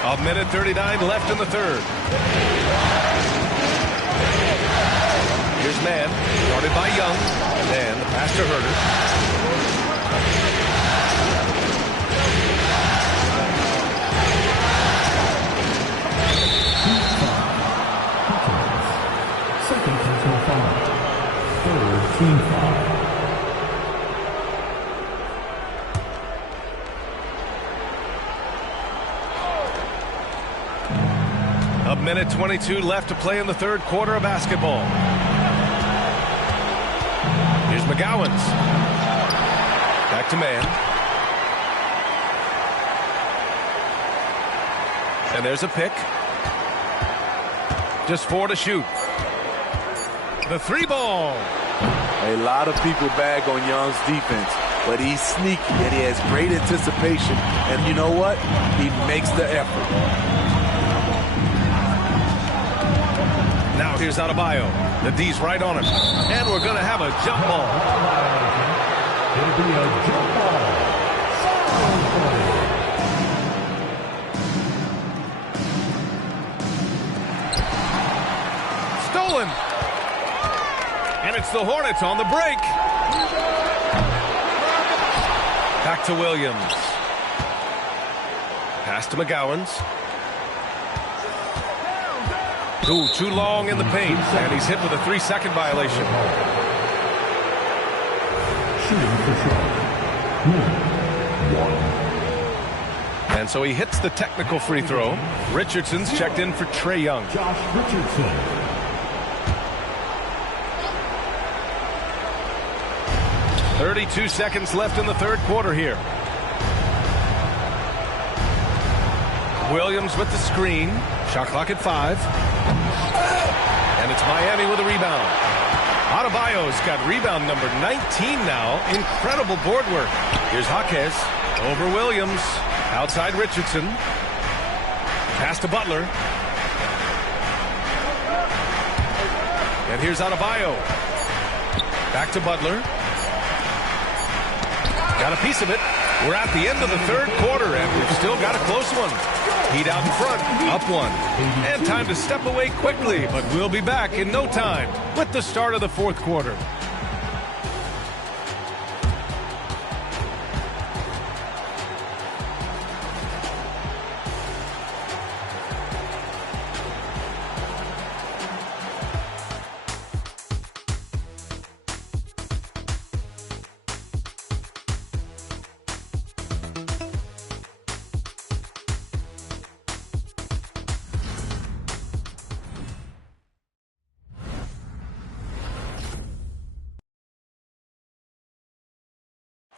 A minute 39 left in the third. Here's Mann, guarded by Young. And the pass to Herder. Second personal foul. Third team foul. minute 22 left to play in the third quarter of basketball. Here's McGowens. Back to man. And there's a pick. Just 4 to shoot. The 3 ball. A lot of people bag on Young's defense, but he's sneaky and he has great anticipation. And you know what? He makes the effort. Now here's Adebayo. The D's right on him. And we're going to have a jump ball. It'll be a jump ball. Stolen. And it's the Hornets on the break. Back to Williams. Pass to McGowens. Ooh, too long in the paint. And he's hit with a 3-second violation. And so he hits the technical free throw. Richardson's checked in for Trae Young. Josh Richardson. 32 seconds left in the third quarter here. Williams with the screen. Shot clock at 5. And it's Miami with a rebound. Adebayo's got rebound number 19 now. Incredible board work. Here's Jaquez over Williams. Outside Richardson. Pass to Butler. And here's Adebayo. Back to Butler. Got a piece of it. We're at the end of the third quarter, and we've still got a close one. Heat out in front, up 1. And time to step away quickly, but we'll be back in no time with the start of the fourth quarter.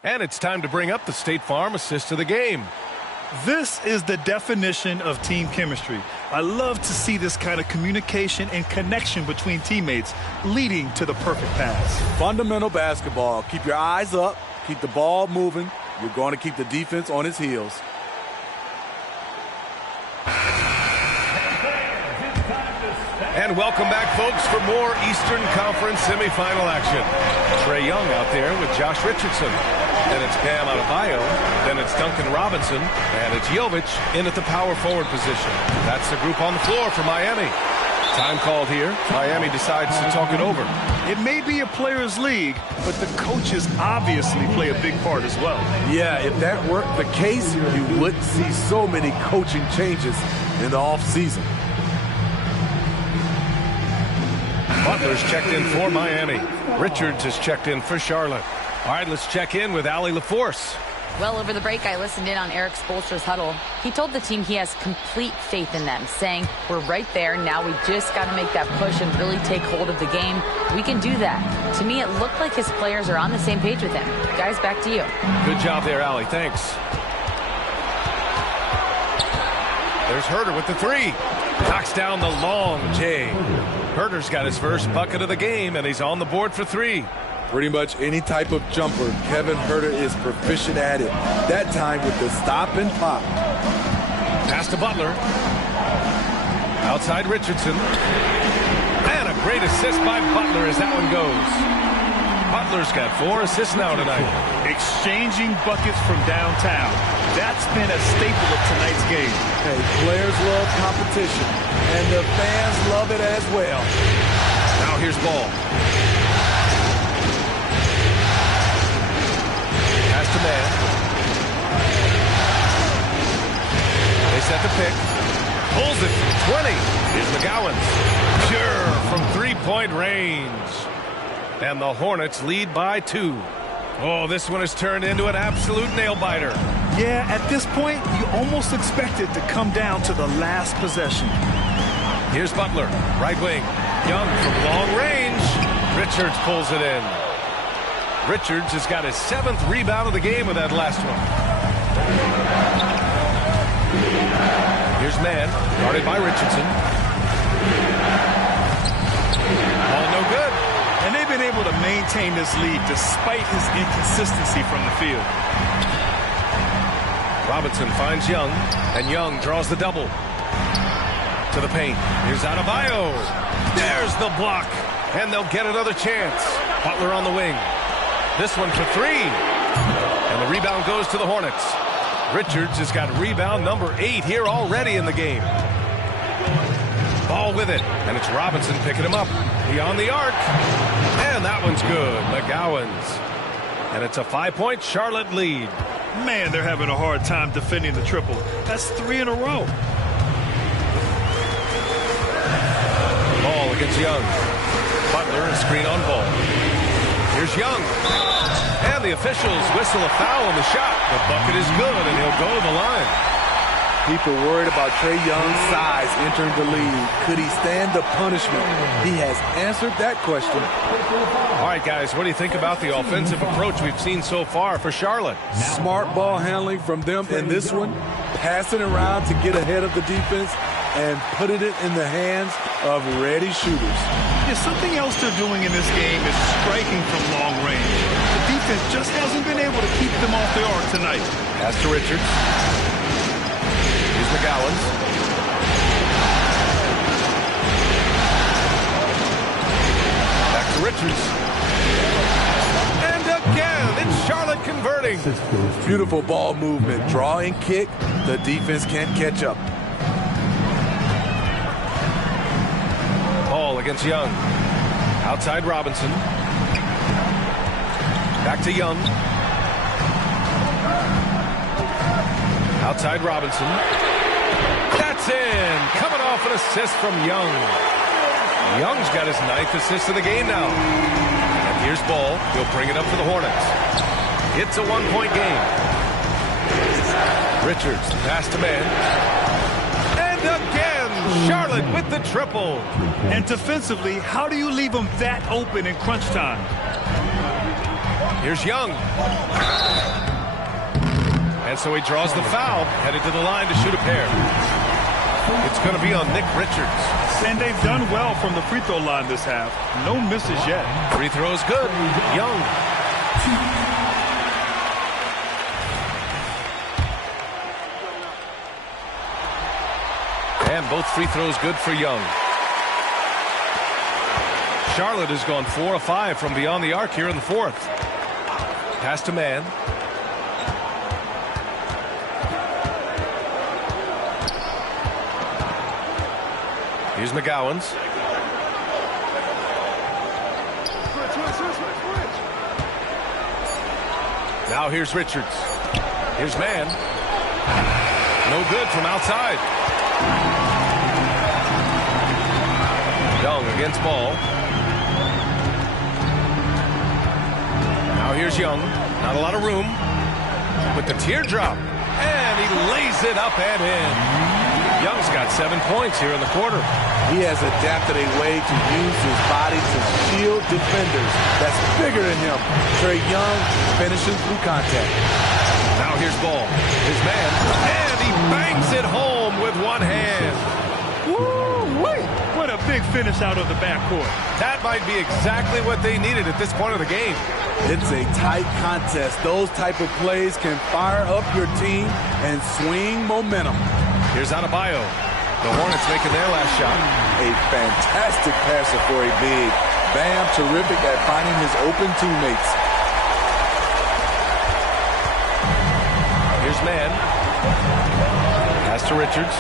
And it's time to bring up the State Farm assist of the game. This is the definition of team chemistry. I love to see this kind of communication and connection between teammates leading to the perfect pass. Fundamental basketball. Keep your eyes up. Keep the ball moving. You're going to keep the defense on its heels. And welcome back, folks, for more Eastern Conference semifinal action. Trae Young out there with Josh Richardson. Then it's Bam Adebayo. Then it's Duncan Robinson. And it's Jovic in at the power forward position. That's the group on the floor for Miami. Time called here. Miami decides to talk it over. It may be a players' league, but the coaches obviously play a big part as well. Yeah, if that weren't the case, you wouldn't see so many coaching changes in the offseason. Butler's checked in for Miami. Richards is checked in for Charlotte. All right, let's check in with Allie LaForce. Well, over the break, I listened in on Eric Spoelstra's huddle. He told the team he has complete faith in them, saying, we're right there. Now we just got to make that push and really take hold of the game. We can do that. To me, it looked like his players are on the same page with him. Guys, back to you. Good job there, Allie. Thanks. There's Herter with the 3. Knocks down the long J. Herter's got his first bucket of the game, and he's on the board for 3. Pretty much any type of jumper, Kevin Herter is proficient at it. That time with the stop and pop. Pass to Butler. Outside Richardson. And a great assist by Butler as that one goes. Butler's got 4 assists now tonight. Exchanging buckets from downtown. That's been a staple of tonight's game. Hey, players love competition, and the fans love it as well. Now here's Ball. Pass to man. They set the pick. Pulls it from 20. Here's McGowens. Pure from three-point range. And the Hornets lead by 2. Oh, this one has turned into an absolute nail-biter. Yeah, at this point, you almost expect it to come down to the last possession. Here's Butler, right wing. Young from long range. Richards pulls it in. Richards has got his 7th rebound of the game with that last one. Here's Mann, guarded by Richardson. Ball no good. And they've been able to maintain this lead despite his inconsistency from the field. Robinson finds Young, and Young draws the double. To the paint. Here's Adebayo. There's the block. And they'll get another chance. Butler on the wing. This one for 3. And the rebound goes to the Hornets. Richards has got rebound number 8 here already in the game. Ball with it. And it's Robinson picking him up. Beyond the arc. And that one's good. McGowan's. And it's a 5-point Charlotte lead. Man, they're having a hard time defending the triple. That's 3 in a row. Ball against Young. Butler, a screen on ball. Here's Young. And the officials whistle a foul on the shot. The bucket is good, and he'll go to the line. People worried about Trae Young's size entering the league. Could he stand the punishment? He has answered that question. All right, guys, what do you think about the offensive approach we've seen so far for Charlotte? Smart ball handling from them in this one. Passing around to get ahead of the defense and putting it in the hands of ready shooters. Yeah, something else they're doing in this game is striking from long range. The defense just hasn't been able to keep them off the arc tonight. Pass to Richards. Here's McGowan's. Back to Richards. And again, it's Charlotte converting. Beautiful ball movement. Draw and kick. The defense can't catch up. Ball against Young. Outside Robinson. Back to Young. Outside Robinson. That's in. Coming off an assist from Young. Young's got his 9th assist of the game now. And here's Ball. He'll bring it up for the Hornets. It's a 1-point game. Richards, pass to Mann. And again, Charlotte with the triple. And defensively, how do you leave them that open in crunch time? Here's Young. And so he draws the foul, headed to the line to shoot a pair. It's going to be on Nick Richards. And they've done well from the free throw line this half. No misses yet. Free throw is good. Young. And both free throws good for Young. Charlotte has gone 4 of 5 from beyond the arc here in the 4th. Pass to Mann. Here's McGowan's. Now here's Richards. Here's Mann. No good from outside. Young against Ball. Now here's Young. Not a lot of room. With the teardrop. And he lays it up and in. Young's got 7 points here in the quarter. He has adapted a way to use his body to shield defenders that's bigger than him. Trae Young finishes through contact. Now here's Ball. His man. And he bangs it home with one hand. Woo-wee! What a big finish out of the backcourt. That might be exactly what they needed at this point of the game. It's a tight contest. Those type of plays can fire up your team and swing momentum. Here's Adebayo. The Hornets making their last shot. A fantastic passer for a big. Bam, terrific at finding his open teammates. Here's Mann. Pass to Richards.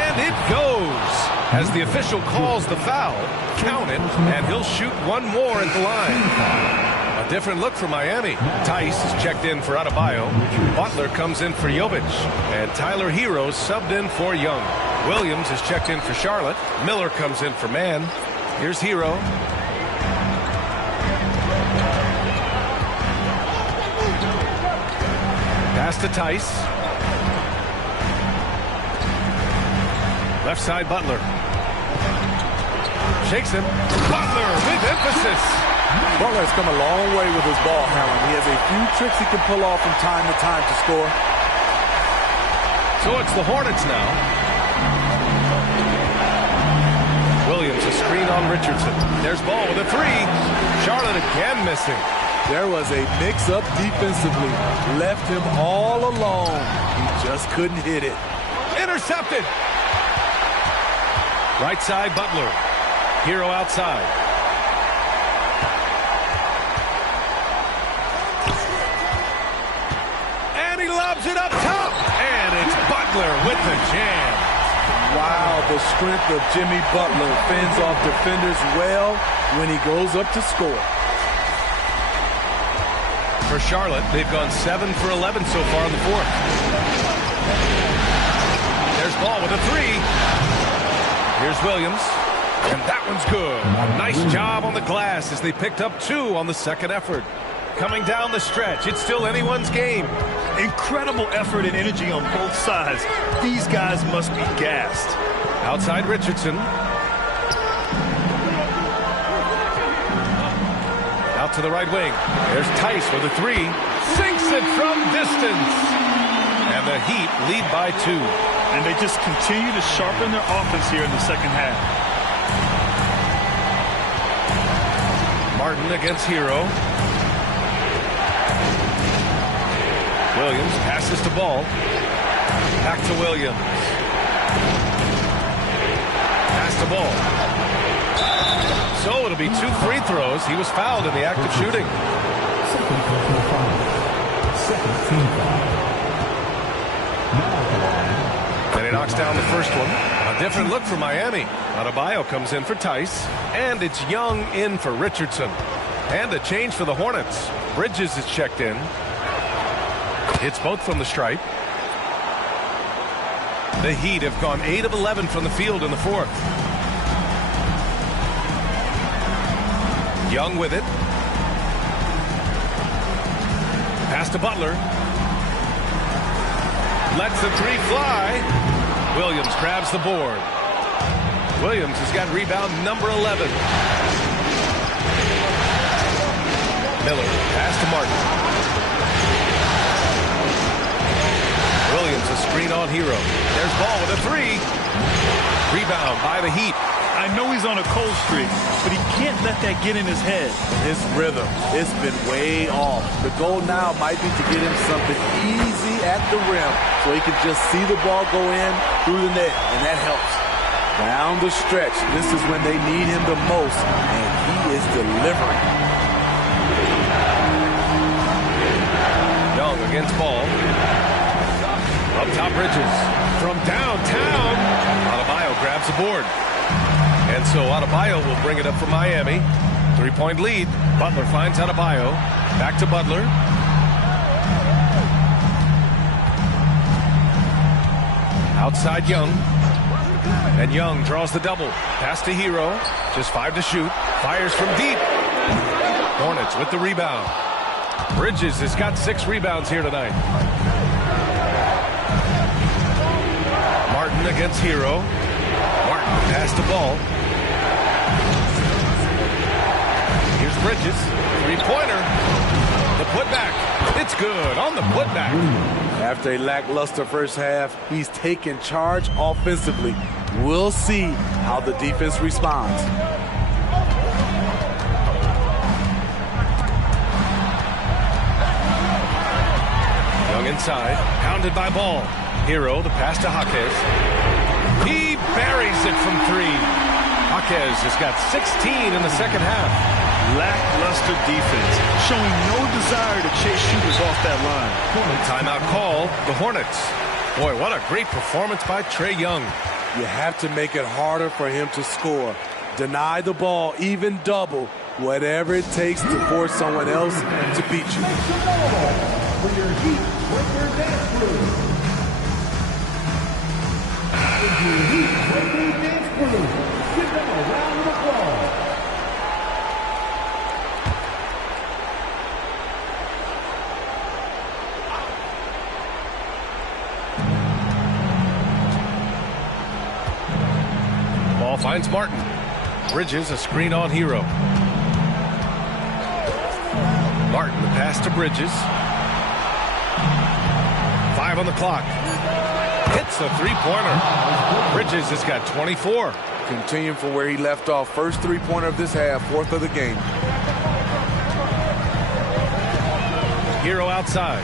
And it goes. As the official calls the foul, count it, and he'll shoot one more at the line. A different look for Miami. Tice is checked in for Adebayo. Butler comes in for Jovic. And Tyler Hero subbed in for Young. Williams is checked in for Charlotte. Miller comes in for Mann. Here's Hero. Pass to Tice. Left side, Butler. Shakes him. Butler with emphasis. Butler has come a long way with his ball handling. He has a few tricks he can pull off from time to time to score. So it's the Hornets now. Williams, a screen on Richardson. There's ball with a three. Charlotte again missing. There was a mix-up defensively. Left him all alone. He just couldn't hit it. Intercepted. Right side, Butler. Hero outside. And he lobs it up top. And it's Butler with the jam. Wow, the strength of Jimmy Butler fends off defenders well when he goes up to score. For Charlotte, they've gone 7 for 11 so far in the fourth. There's ball with a three. Here's Williams, and that one's good. Nice job on the glass as they picked up 2 on the second effort. Coming down the stretch, it's still anyone's game. Incredible effort and energy on both sides. These guys must be gassed. Outside Richardson. Out to the right wing. There's Tice with a three. Sinks it from distance. And the Heat lead by 2. And they just continue to sharpen their offense here in the second half. Martin against Hero. Williams passes to Ball. Back to Williams. Pass to Ball. So it'll be 2 free throws. He was fouled in the act of shooting. Second personal foul. Second team foul. And he knocks down the first one. A different look for Miami. Adebayo comes in for Tice. And it's Young in for Richardson. And a change for the Hornets. Bridges is checked in. Hits both from the stripe. The Heat have gone 8 of 11 from the field in the fourth. Young with it. Pass to Butler. Lets the three fly. Williams grabs the board. Williams has got rebound number 11. Miller, pass to Martin. Williams, a screen on Hero. There's ball with a three. Rebound by the Heat. I know he's on a cold streak, but he can't let that get in his head. His rhythm, it's been way off. The goal now might be to get him something easy at the rim so he can just see the ball go in through the net, and that helps. Down the stretch, this is when they need him the most, and he is delivering. Young against Ball. Up top, Bridges. From downtown, Adebayo grabs the board. And so Adebayo will bring it up for Miami. 3-point lead. Butler finds Adebayo. Back to Butler. Outside Young. And Young draws the double. Pass to Hero. Just 5 to shoot. Fires from deep. Hornets with the rebound. Bridges has got 6 rebounds here tonight. Martin against Hero. Martin pass the ball. Here's Bridges. 3-pointer. The putback. It's good on the putback. After a lackluster first half, he's taken charge offensively. We'll see how the defense responds. Young inside. Pounded by Ball. Hero, the pass to Jaquez. He buries it from 3. Jaquez has got 16 in the second half. Lackluster defense, showing no desire to chase shooters off that line. Timeout call, the Hornets. Boy, what a great performance by Trae Young. You have to make it harder for him to score. Deny the ball, even double, whatever it takes to force someone else to beat you. For your Heat Breaker Dance Crew. Your Heat Breaker Dance Crew. Give them a round of applause. Ball finds Martin. Bridges, a screen on Hero. Martin, the pass to Bridges. 5 on the clock. Hits the three-pointer. Bridges has got 24. Continuing from where he left off. First three-pointer of this half, 4th of the game. Hero outside.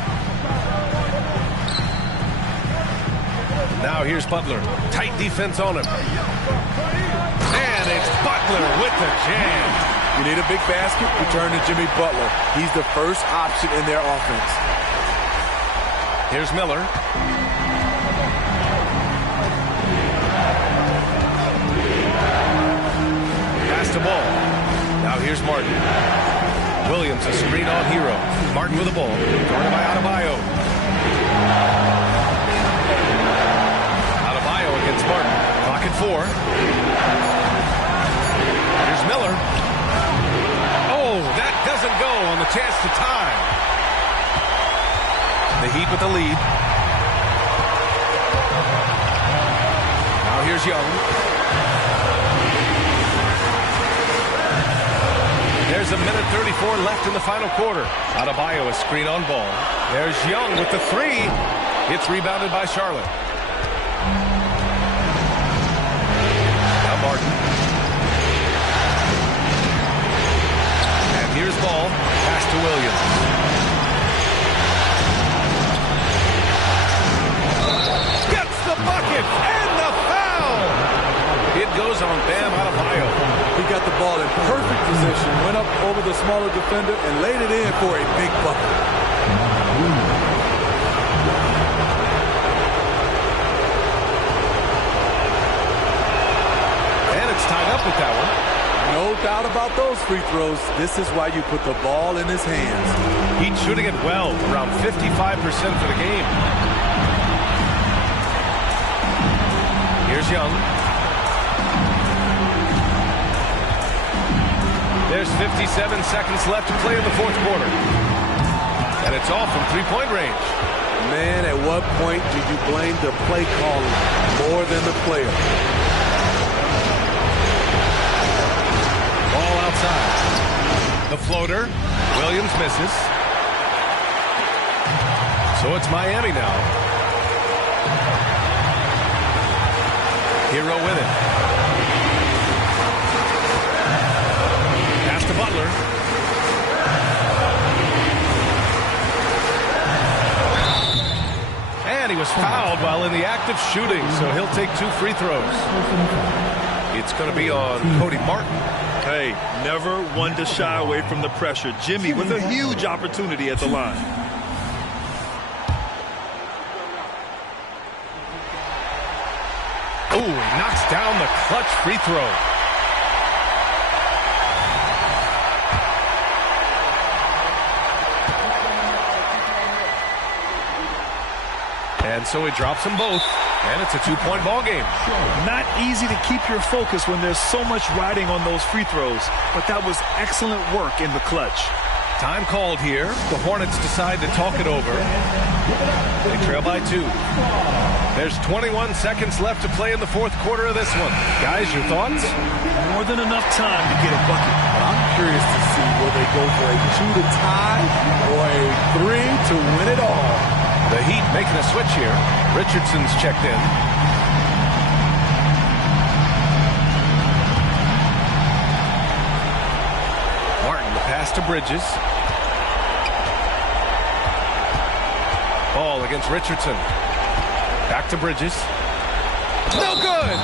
Now here's Butler. Tight defense on him. And it's Butler with the jam. You need a big basket, return to Jimmy Butler. He's the first option in their offense. Here's Miller. Pass the ball. Now here's Martin. Williams, a screen on Hero. Martin with the ball. Guarded by Adebayo. Adebayo against Martin. Clock at 4. Here's Miller. Oh, that doesn't go on the chance to tie. The Heat with the lead. Now here's Young. There's a minute 34 left in the final quarter. Adebayo, a screen on Ball. There's Young with the 3. It's rebounded by Charlotte. Now Martin. And here's Ball. Pass to Williams. Gets the bucket and the foul. It goes on Bam Adebayo. He got the ball in perfect position, went up over the smaller defender, and laid it in for a big bucket. And it's tied up with that one. No doubt about those free throws. This is why you put the ball in his hands. Heat shooting it well, around 55% for the game. Here's Young. There's 57 seconds left to play in the 4th quarter. And it's all from three-point range. Man, at what point do you blame the play calling more than the player? Ball outside. The floater. Williams misses. So it's Miami now. Hero with it. Pass to Butler. And he was fouled while in the act of shooting, so he'll take 2 free throws. It's going to be on Cody Martin. Hey, never one to shy away from the pressure. Jimmy with a huge opportunity at the line. Oh, he knocks down the clutch free throw. And so he drops them both, and it's a 2-point ball game. Not easy to keep your focus when there's so much riding on those free throws, but that was excellent work in the clutch. Time called here. The Hornets decide to talk it over. They trail by 2. There's 21 seconds left to play in the 4th quarter of this one. Guys, your thoughts? More than enough time to get a bucket. But I'm curious to see will they go for a 2 to tie or a 3 to win it all. The Heat making a switch here. Richardson's checked in. Martin, the pass to Bridges. Ball against Richardson. Back to Bridges. No good!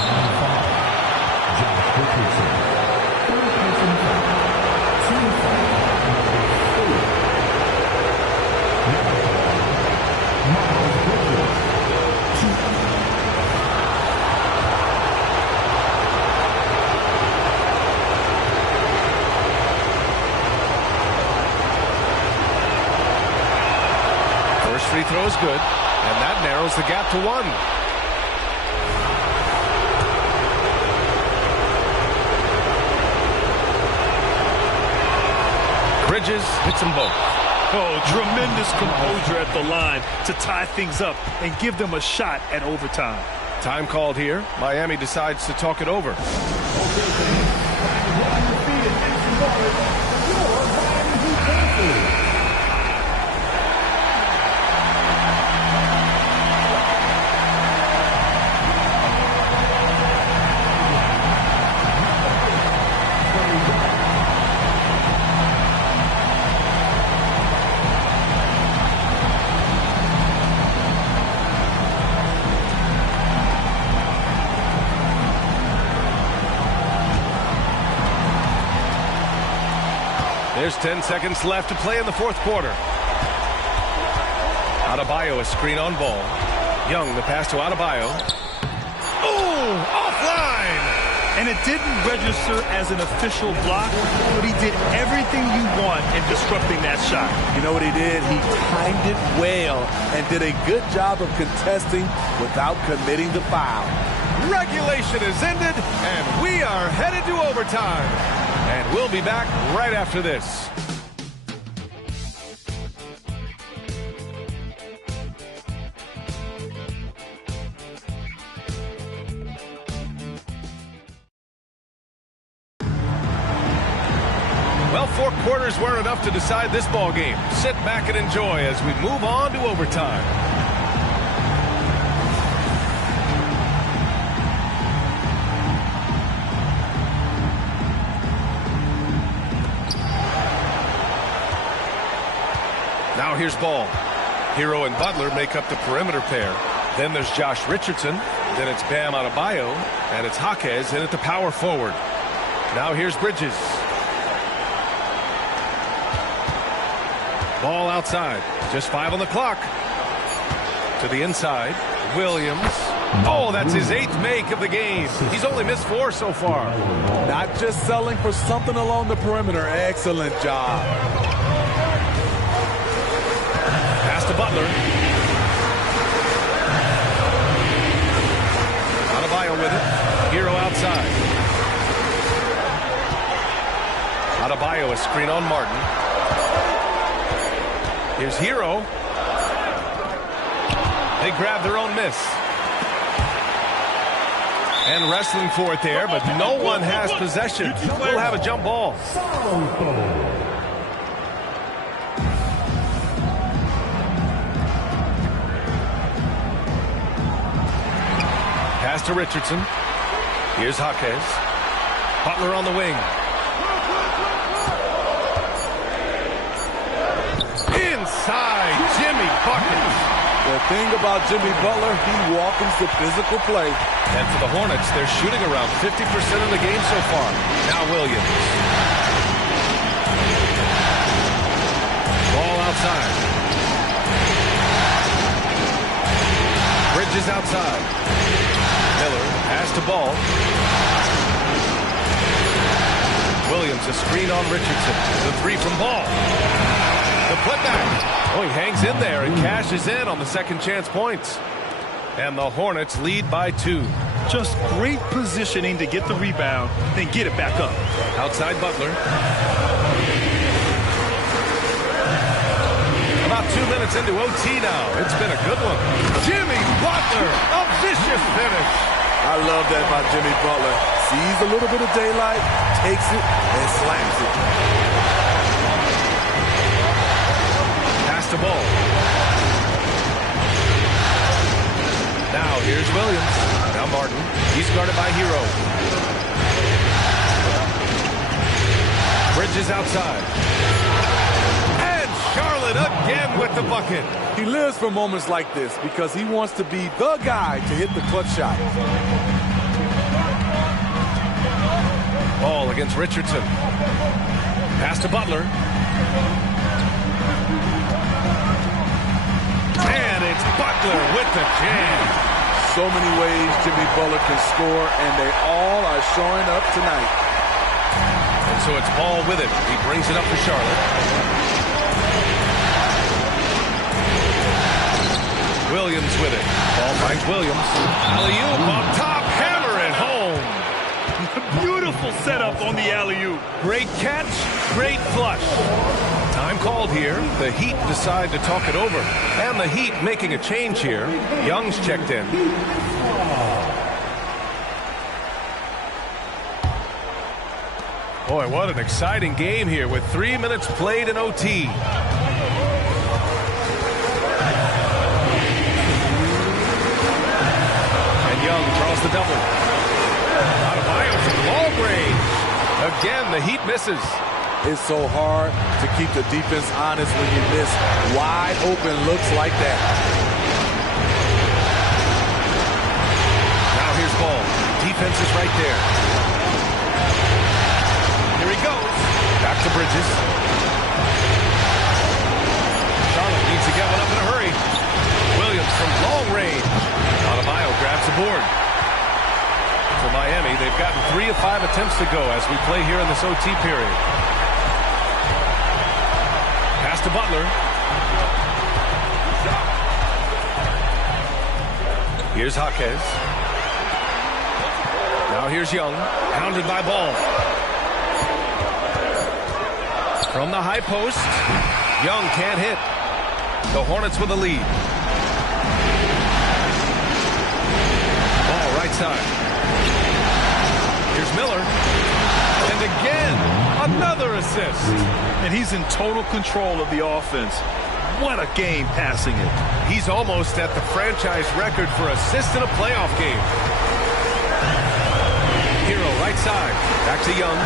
Free throw is good, and that narrows the gap to 1. Bridges hits them both. Oh, tremendous composure at the line to tie things up and give them a shot at overtime. Time called here. Miami decides to talk it over. There's 10 seconds left to play in the fourth quarter. Adebayo, a screen on ball. Young, the pass to Adebayo. Oh, offline! And it didn't register as an official block, but he did everything you want in disrupting that shot. You know what he did? He timed it well and did a good job of contesting without committing the foul. Regulation is ended, and we are headed to overtime. And we'll be back right after this. Well, 4 quarters were enough to decide this ball game. Sit back and enjoy as we move on to overtime. Now here's Ball. Hero and Butler make up the perimeter pair. Then there's Josh Richardson. Then it's Bam Adebayo. And it's Jaquez in at the power forward. Now here's Bridges. Ball outside. Just 5 on the clock. To the inside. Williams. Oh, that's his 8th make of the game. He's only missed 4 so far. Not just selling for something along the perimeter. Excellent job. To Butler. Adebayo with it. Hero outside. Adebayo, a screen on Martin. Here's Hero. They grab their own miss. And wrestling for it there, but no one has possession. We'll have a jump ball. Pass to Richardson. Here's Jaquez. Butler on the wing. Inside, Jimmy buckets. The thing about Jimmy Butler, he welcomes the physical play. And for the Hornets, they're shooting around 50% of the game so far. Now Williams. Ball outside. Bridges outside. Miller, pass to Ball. Williams, a screen on Richardson. The 3 from Ball. The putback. Oh, he hangs in there and cashes in on the second chance points. And the Hornets lead by 2. Just great positioning to get the rebound, then get it back up. Outside Butler. About 2 minutes into OT now. It's been a good one. Jimmy Butler, a vicious finish. I love that about Jimmy Butler. Sees a little bit of daylight, takes it, and slams it. Pass to Ball. Now here's Williams. Now Martin. He's guarded by Hero. Bridges outside. And Charlotte again with the bucket. He lives for moments like this because he wants to be the guy to hit the clutch shot. Ball against Richardson. Pass to Butler. And it's Butler with the jam. So many ways Jimmy Butler can score, and they all are showing up tonight. And so it's Ball with it. He brings it up for Charlotte. Williams with it. Ball finds Williams. Alley-oop on top. Hammer it home. Beautiful setup on the alley-oop. Great catch. Great flush. Time called here. The Heat decide to talk it over. And the Heat making a change here. Young's checked in. Boy, what an exciting game here with 3 minutes played in OT. And Young draws the double. Adebayo from long range. Again, the Heat misses. It's so hard to keep the defense honest when you miss wide open looks like that. Now here's Ball. Defense is right there. Here he goes. Back to Bridges. Charlotte needs to get one up in a hurry. Williams from long range. Adebayo grabs the board. For Miami, they've gotten 3 of 5 attempts to go as we play here in this OT period. Pass to Butler. Here's Jaquez. Now here's Young, hounded by Ball. From the high post, Young can't hit. The Hornets with the lead. Ball right side. Here's Miller. And again, another assist. And he's in total control of the offense. What a game passing it. He's almost at the franchise record for assists in a playoff game. Hero right side. Back to Young.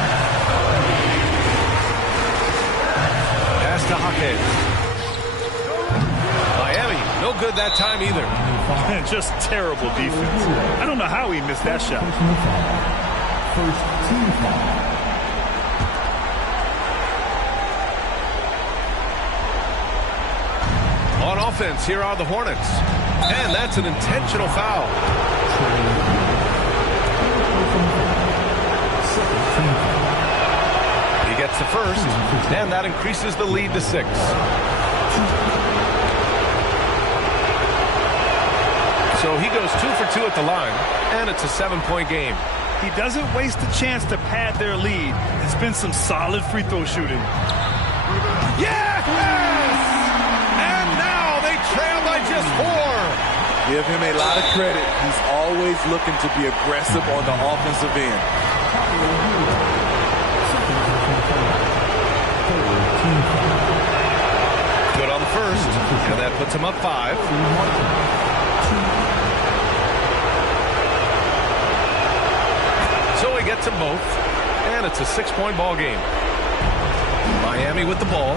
Pass to Jaquez. Miami, no good that time either. Just terrible defense. I don't know how he missed that shot. First team foul. On offense, here are the Hornets. And that's an intentional foul. He gets the first, and that increases the lead to 6. So he goes 2 for 2 at the line, and it's a 7-point game. He doesn't waste a chance to pad their lead. It's been some solid free throw shooting. Yes! And now they trail by just 4. Give him a lot of credit. He's always looking to be aggressive on the offensive end. Good on the first, and that puts him up 5. So he gets them both, and it's a 6-point ball game. Miami with the ball.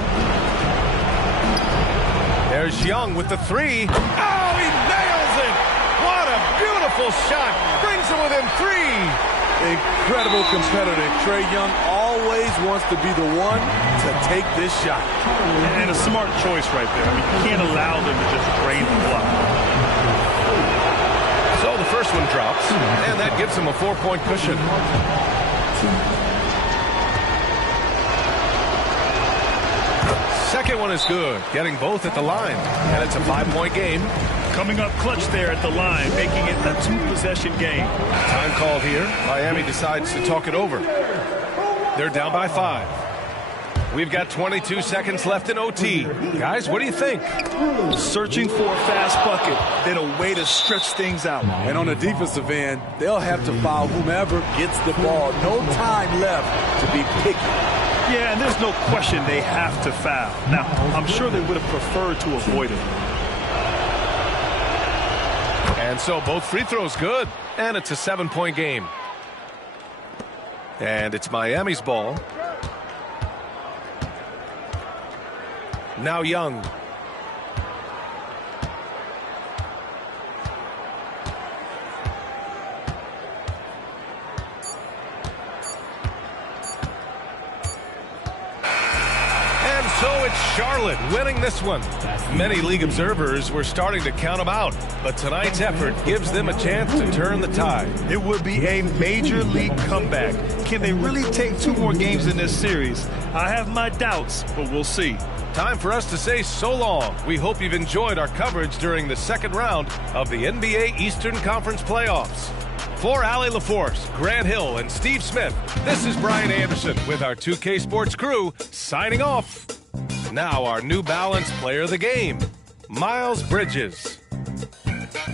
There's Young with the 3. Oh, he nails it! What a beautiful shot! Brings him within 3. Incredible competitor. Trae Young always wants to be the one to take this shot. And a smart choice right there. I mean, you can't allow them to just drain the block. So the first one drops, and that gives him a 4-point cushion. Second one is good, getting both at the line, and it's a 5-point game. Coming up clutch there at the line, making it a 2-possession game. Time called here. Miami decides to talk it over. They're down by 5. We've got 22 seconds left in OT. Guys, what do you think? Searching for a fast bucket, then a way to stretch things out. And on the defensive end, they'll have to foul whomever gets the ball. No time left to be picky. Yeah, and there's no question they have to foul. Now, I'm sure they would have preferred to avoid it. And so both free throws good, and it's a 7-point game. And it's Miami's ball. Now Young. So it's Charlotte winning this one. Many league observers were starting to count them out, but tonight's effort gives them a chance to turn the tide. It would be a major league comeback. Can they really take 2 more games in this series? I have my doubts, but we'll see. Time for us to say so long. We hope you've enjoyed our coverage during the second round of the NBA Eastern Conference playoffs. For Allie LaForce, Grant Hill, and Steve Smith, this is Brian Anderson with our 2K Sports crew signing off. Now our New Balance player of the game, Miles Bridges.